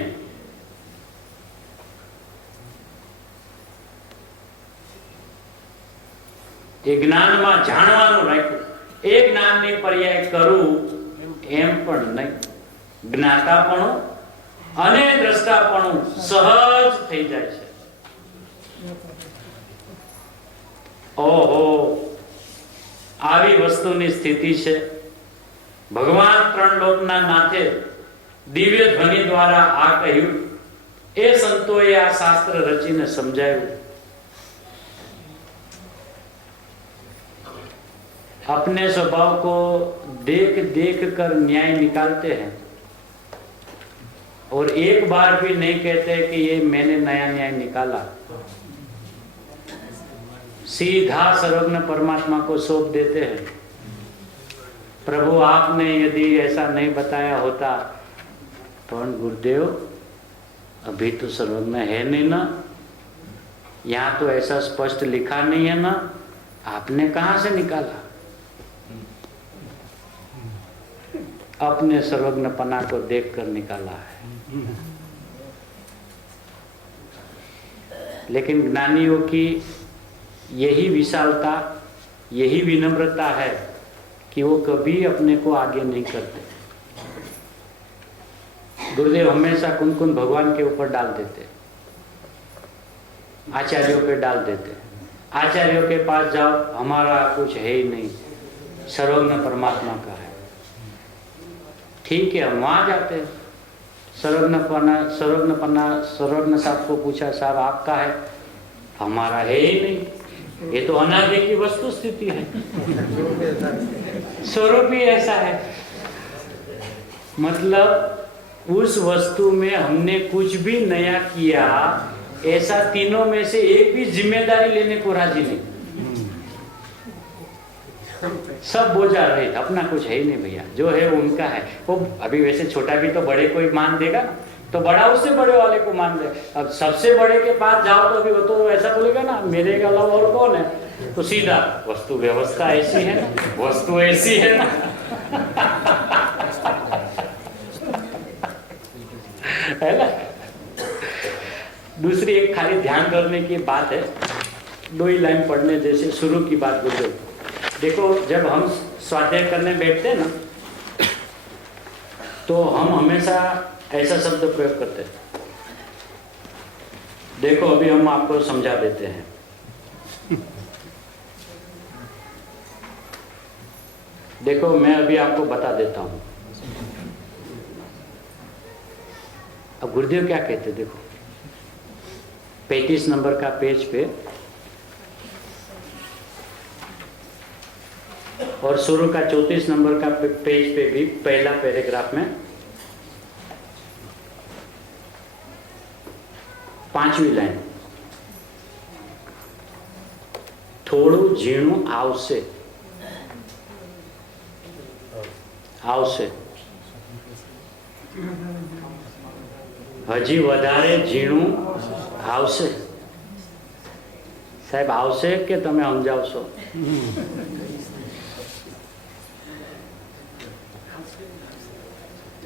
એ જ્ઞાનમાં જાણવાનું રાખ્યું, એ જ્ઞાનની पर्याय કરું એમ પણ નહીં। જ્ઞાતાપણું અને દ્રષ્ટાપણું સહજ થઈ જાય છે। ઓહો, આવી વસ્તુની સ્થિતિ છે। ભગવાન ત્રણ લોકના નાથે દિવ્ય ધ્વનિ દ્વારા આ કહ્યું, એ સંતોએ આ શાસ્ત્ર રચીને સમજાવ્યું। अपने स्वभाव को देख देख कर न्याय निकालते हैं और एक बार भी नहीं कहते कि ये मैंने नया न्याय निकाला। सीधा सर्वज्ञ परमात्मा को सौंप देते हैं। प्रभु आपने यदि ऐसा नहीं बताया होता, तो गुरुदेव अभी तो सर्वज्ञ है नहीं ना, यहाँ तो ऐसा स्पष्ट लिखा नहीं है ना, आपने कहाँ से निकाला? अपने सर्वज्ञपना को देखकर निकाला है। लेकिन ज्ञानियों की यही विशालता, यही विनम्रता है कि वो कभी अपने को आगे नहीं करते। गुरुदेव हमेशा कुन भगवान के ऊपर डाल देते, आचार्यों पे डाल देते। आचार्यों के पास जाओ, हमारा कुछ है ही नहीं, सर्वज्ञ परमात्मा का है। ठीक है, हम वहां जाते हैं, सर्वज्ञ साहब को पूछा, साहब आपका है? हमारा है ही नहीं, ये तो अनादि की वस्तु स्थिति है, स्वरूप ही ऐसा है। मतलब उस वस्तु में हमने कुछ भी नया किया, ऐसा तीनों में से एक भी जिम्मेदारी लेने को राजी नहीं। सब बोझा रहे, अपना कुछ है ही नहीं भैया, जो है उनका है। वो अभी वैसे छोटा भी तो बड़े को ही मान देगा ना, तो बड़ा उससे बड़े वाले को मान दे। अब सबसे बड़े के पास जाओ तो अभी वो तो ऐसा बोलेगा ना, मेरे अलावा और कौन है? तो सीधा वस्तु व्यवस्था ऐसी है ना, वस्तु ऐसी है ना। है ना। दूसरी एक खाली ध्यान करने की बात है, 2 ही लाइन पढ़ने जैसे शुरू की बात गुरुदेव। देखो, जब हम स्वाध्याय करने बैठते हैं ना, तो हम हमेशा ऐसा शब्द प्रयोग करते हैं। देखो, अभी हम आपको समझा देते हैं। देखो मैं अभी आपको बता देता हूँ। अब गुरुदेव क्या कहते, देखो 35 नंबर का पेज पे और शुरू का 34 नंबर का पेज पे भी पहला पैराग्राफ में 5वीं लाइन, થોડું ઝીણું આવશે, આવશે, હજી વધારે ઝીણું આવશે। સાહેબ આવશે કે તમે સમજાવશો?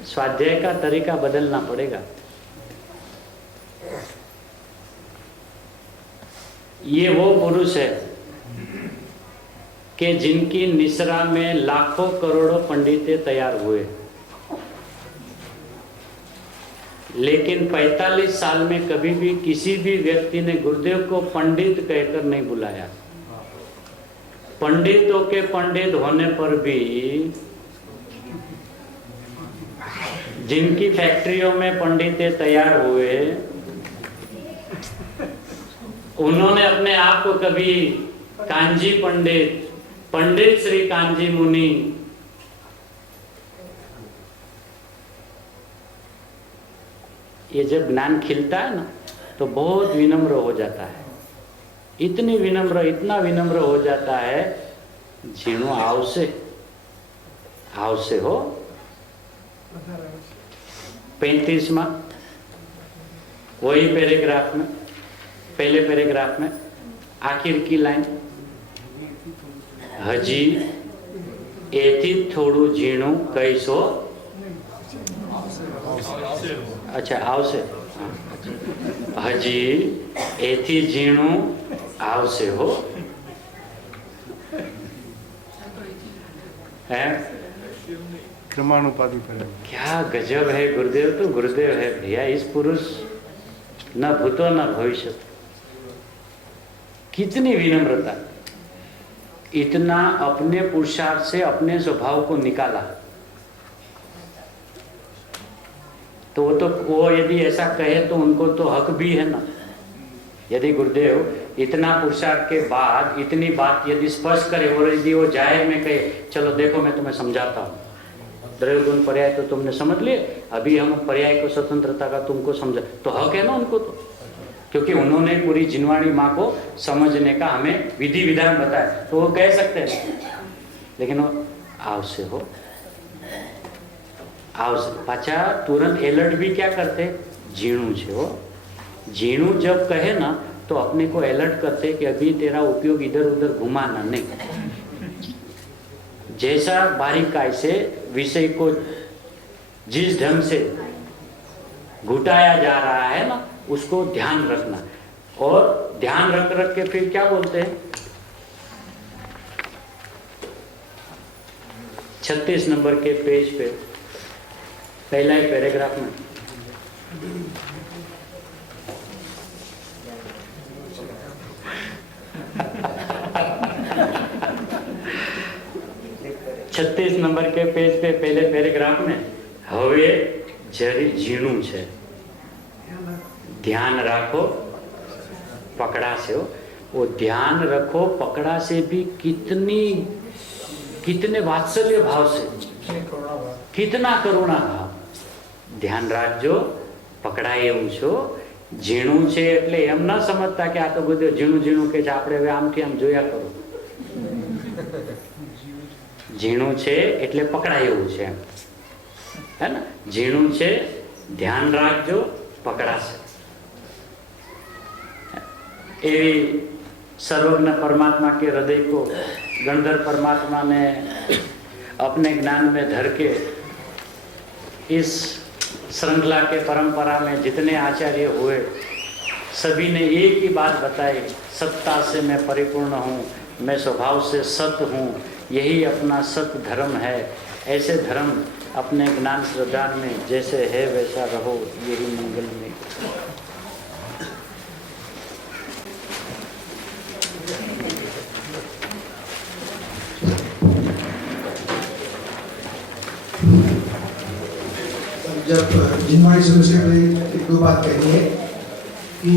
स्वाध्याय का तरीका बदलना पड़ेगा। ये वो पुरुष है कि जिनकी निसरा में लाखों करोड़ों पंडितें तैयार हुए, लेकिन 45 साल में कभी भी किसी भी व्यक्ति ने गुरुदेव को पंडित कहकर नहीं बुलाया। पंडितों के पंडित होने पर भी जिनकी फैक्ट्रियों में पंडितें तैयार हुए, उन्होंने अपने आप को कभी कांजी पंडित, पंडित श्री कांजी मुनि, ये जब ज्ञान खिलता है ना तो बहुत विनम्र हो जाता है। इतनी विनम्र, इतना विनम्र हो जाता है, झीणो आवसे, आवसे हो। 35 वही पैराग्राफ में, पहले पैराग्राफ में आखिर की लाइन, हजी एथी थोड़ू झीणू कैसो, अच्छा आवसे, हजी एथी झीणू आवसे हो, है क्रमानुपाती पड़ेगा। क्या गजब है गुरुदेव, तो गुरुदेव है भैया। इस पुरुष न भूतो न भविष्य, कितनी विनम्रता, इतना अपने पुरुषार्थ से अपने स्वभाव को निकाला। तो वो यदि ऐसा कहे तो उनको तो हक भी है ना। यदि गुरुदेव इतना पुरुषार्थ के बाद इतनी बात यदि स्पष्ट करे और यदि वो जाहिर में कहे, चलो देखो मैं तुम्हें समझाता हूँ, द्रव्य गुण पर्याय तो तुमने समझ लिए, अभी हम पर्याय को स्वतंत्रता का तुमको समझा, तो हक है ना उनको तो, क्योंकि उन्होंने पूरी जिनवाणी माँ को समझने का हमें विधि विधान बताया, तो वो कह सकते हैं। लेकिन वो आवश्य हो, आवश्य पाचा तुरंत एलर्ट भी क्या करते, झीणू छे हो। झीणू जब कहे ना तो अपने को अलर्ट करते कि अभी तेरा उपयोग इधर उधर घुमाना नहीं। जैसा बारीकाई से विषय को जिस ढंग से घुटाया जा रहा है ना, उसको ध्यान रखना। और ध्यान रख रख के फिर क्या बोलते हैं, 36 नंबर के पेज पे पहला ही पैराग्राफ में, छत्तीस नंबर के पेज पे पहले पैराग्राफ में, हवे जरी झीणू छे, ध्यान रखो पकड़ा से हो। वो ध्यान रखो पकड़ा से भी कितने वात्सल्य भाव से, कितना करुणा भाव। ध्यान राखજો પકડાય એવું છો। ઝીણું છે એટલે એમ ન સમજતા કે આ તો બધું ઝીણું ઝીણું કે છે, આપણે હવે આમથી આમ જોયા કરો। ઝીણું છે એટલે પકડાય એવું છે, है ना। ઝીણું છે, ध्यान રાખજો પકડાશે। એવી सर्वज्ञ परमात्मा के हृदय को गणधर परमात्मा ने अपने ज्ञान में धर के इस श्रृंखला के परंपरा में जितने आचार्य हुए, सभी ने एक ही बात बताई, सत्ता से मैं परिपूर्ण हूँ, मैं स्वभाव से सत्य हूँ, यही अपना सत्य धर्म है। ऐसे धर्म अपने ज्ञान श्रद्धा में जैसे है वैसा रहो, यही मंगल में। जब जिनवाणी से उसके पहले एक दो बात कहनी है कि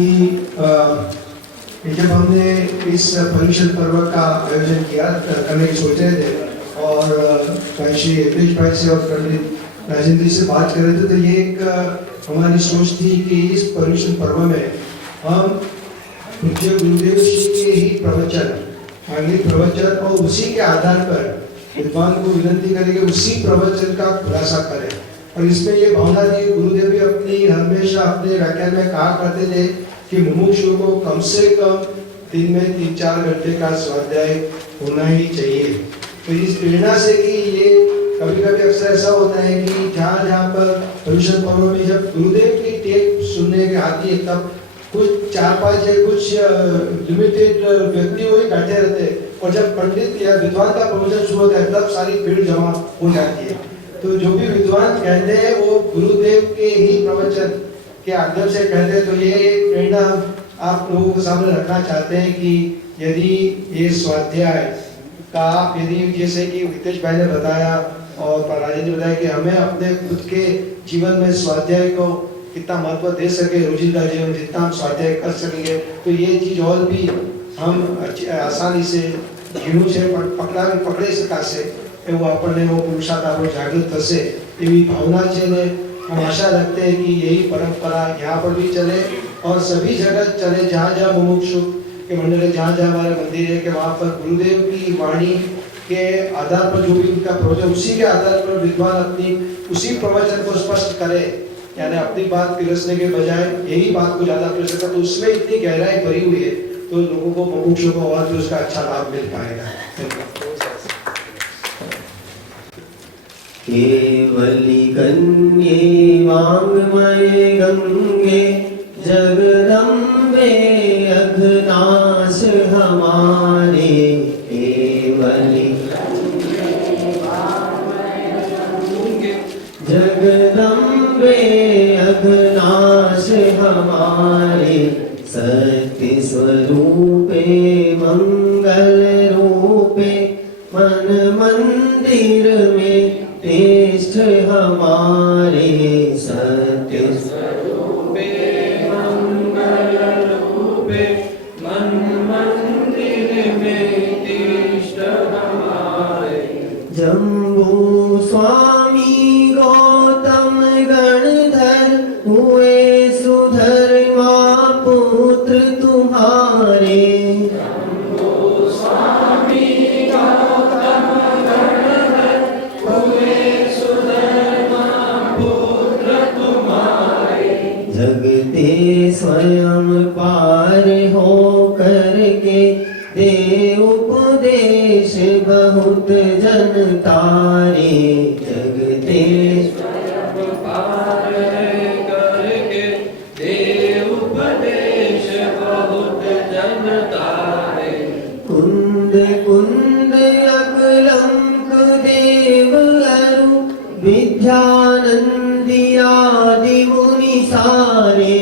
जब हमने इस पर्यूषण पर्व का आयोजन किया करने की सोच रहे थे और श्री यतीश भाई से और पंडित राजेंद्र जी से बात कर रहे थे, तो ये एक हमारी सोच थी कि इस पर्यूषण पर्व में हम पूज्य गुरुदेव जी के ही प्रवचन और उसी के आधार पर विद्वान को विनती करेंगे उसी प्रवचन का खुलासा करें। और इसमें ये भावना थी, गुरुदेव भी अपनी हमेशा अपने व्याख्यान में कहा करते थे कि मुमुक्षु को कम से कम दिन में 3-4 घंटे का स्वाध्याय होना ही चाहिए। तो इस प्रेरणा से कि ये कभी कभी अक्सर ऐसा होता है कि जहाँ पर पर्यूषण पर्व में जब गुरुदेव की टेप सुनने के आती है तब कुछ 4-5 या कुछ लिमिटेड व्यक्ति वही बैठे रहते हैं, और जब पंडित या विद्वान का प्रवचन शुरू होता है तब सारी भीड़ जमा हो जाती है। तो जो भी विद्वान कहते हैं वो गुरुदेव के ही प्रवचन के माध्यम से कहते हैं। तो ये प्रेरणा आप लोगों के सामने रखना चाहते हैं कि यदि ये स्वाध्याय का यदि जैसे कि हितेश भाई ने बताया और राजेंद्र ने बताया कि हमें अपने खुद के जीवन में स्वाध्याय को कितना महत्व दे सके, रोजिंदा जीवन जितना हम स्वाध्याय कर सकेंगे, तो ये चीज और भी हम आसानी से जीणु से पकड़े सका से वो अपने वो पुरुषार्थ આપણો જાગૃત થશે એવી ભાવના છે ને हम आशा रखते हैं कि यही परंपरा यहाँ पर भी चले और सभी जगह चले, जहाँ जहाँ मुमुक्षु के मंदिर है, जहाँ जहाँ हमारे मंदिर है, कि वहाँ पर गुरुदेव की वाणी के आधार पर जो भी उनका प्रवचन उसी के आधार पर विद्वान अपनी उसी प्रवचन को स्पष्ट करे, यानी अपनी बात पिरसने के बजाय यही बात को ज्यादा पिरस सकता, तो उसमें इतनी गहराई भरी हुई है तो लोगों को मुमुक्षु को और भी उसका अच्छा लाभ मिल पाएगा। केवली कन्ये वाङ्मये गंगे जगदम्बे अघनाश हमारे, केवली जगदम्बे अघनाश हमारे, सत्य स्वरूपे मंगल रूपे मन मंदिर में तिष्ठ हमारे, सत्य स्वरूपे मंगल रूपे मन मंदिर में तिष्ठ हमारे। जम्बू स्वामी गौतम गणधर हुए सुधर्मा पुत्र तुम्हारे, जगते स्वयं पार हो करके दे उपदेश बहुत जन तारे, जगते स्वयं पार करके दे उपदेश बहुत जन तारे। कुंद कुंद अकलंक देव अरु विद्यानंदी आदि मुनि सारे,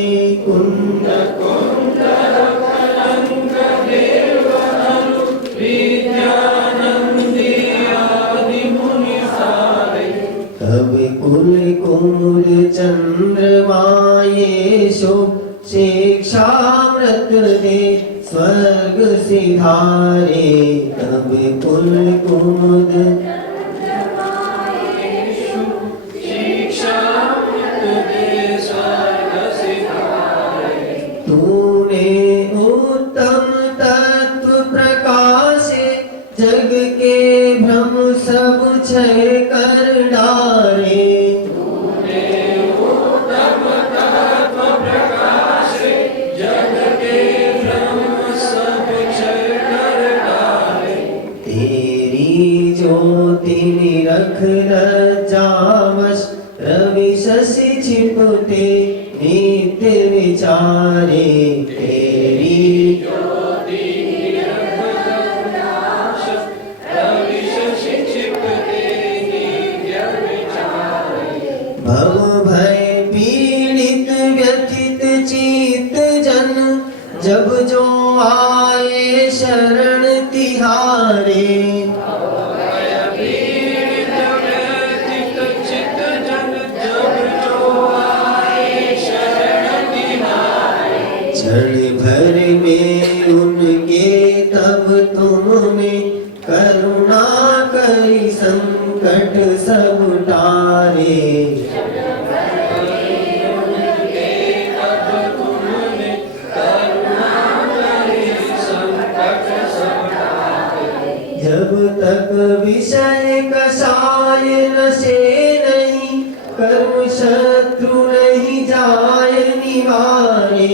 कुंद कुंद अकलंक देव अरु विद्यानंदी आदि मुनि सारे। तब कुल कुमुल चंद्रमा ये शुभ शिक्षामृत दे स्वर्ग सिधारे, तब कुल कुमुद तूने उत्तम तत्व प्रकाशे जग के भ्रम सब क्षय कर डारे, तूने उत्तम तत्व प्रकाशे जग के भ्रम सब क्षय कर डारे। तेरी ज्योति निरख लज्जावश रवि शशि छिपते नित्य विचारे, तेरी ज्योति निरख लज्जावश रवि शशि छिपते नित्य विचारे। भव भय पीड़ित व्यथित चित्त जन जब जो आए शरण तिहारे, भव भय पीड़ित व्यथित चित्त जन जब जो जब तक विषय कषाय नशे नहीं, कर्म शत्रु नहीं जाय निवारे।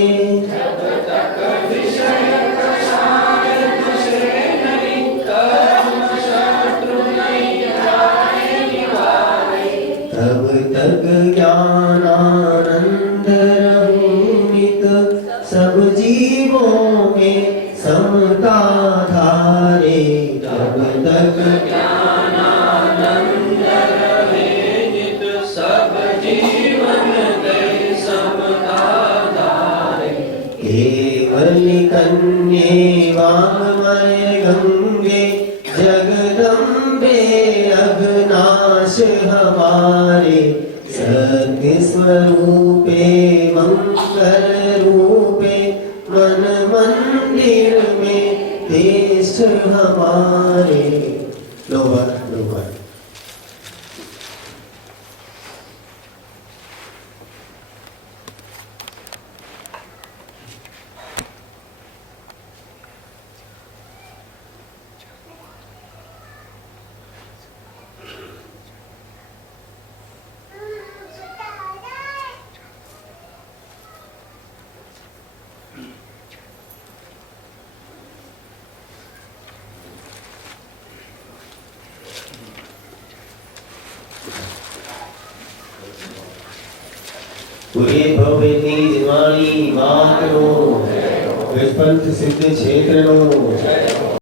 तब तक ज्ञानानंद रहूनित, सब जीवों में समता धारे। तब तक ज्ञानानंद रहे नित, सब जीवन में समता धारे। केवल कन्ये वाङ्मय गंगे, जगदम्बे अघनाश हमारे। सत्य स्वरूपे मंगल रूपे, मन मंदिर में देश हमारे। लोभर लोभर पूरे भव्य निज वाणी मातरो, विस्पंथ सिद्ध क्षेत्र नो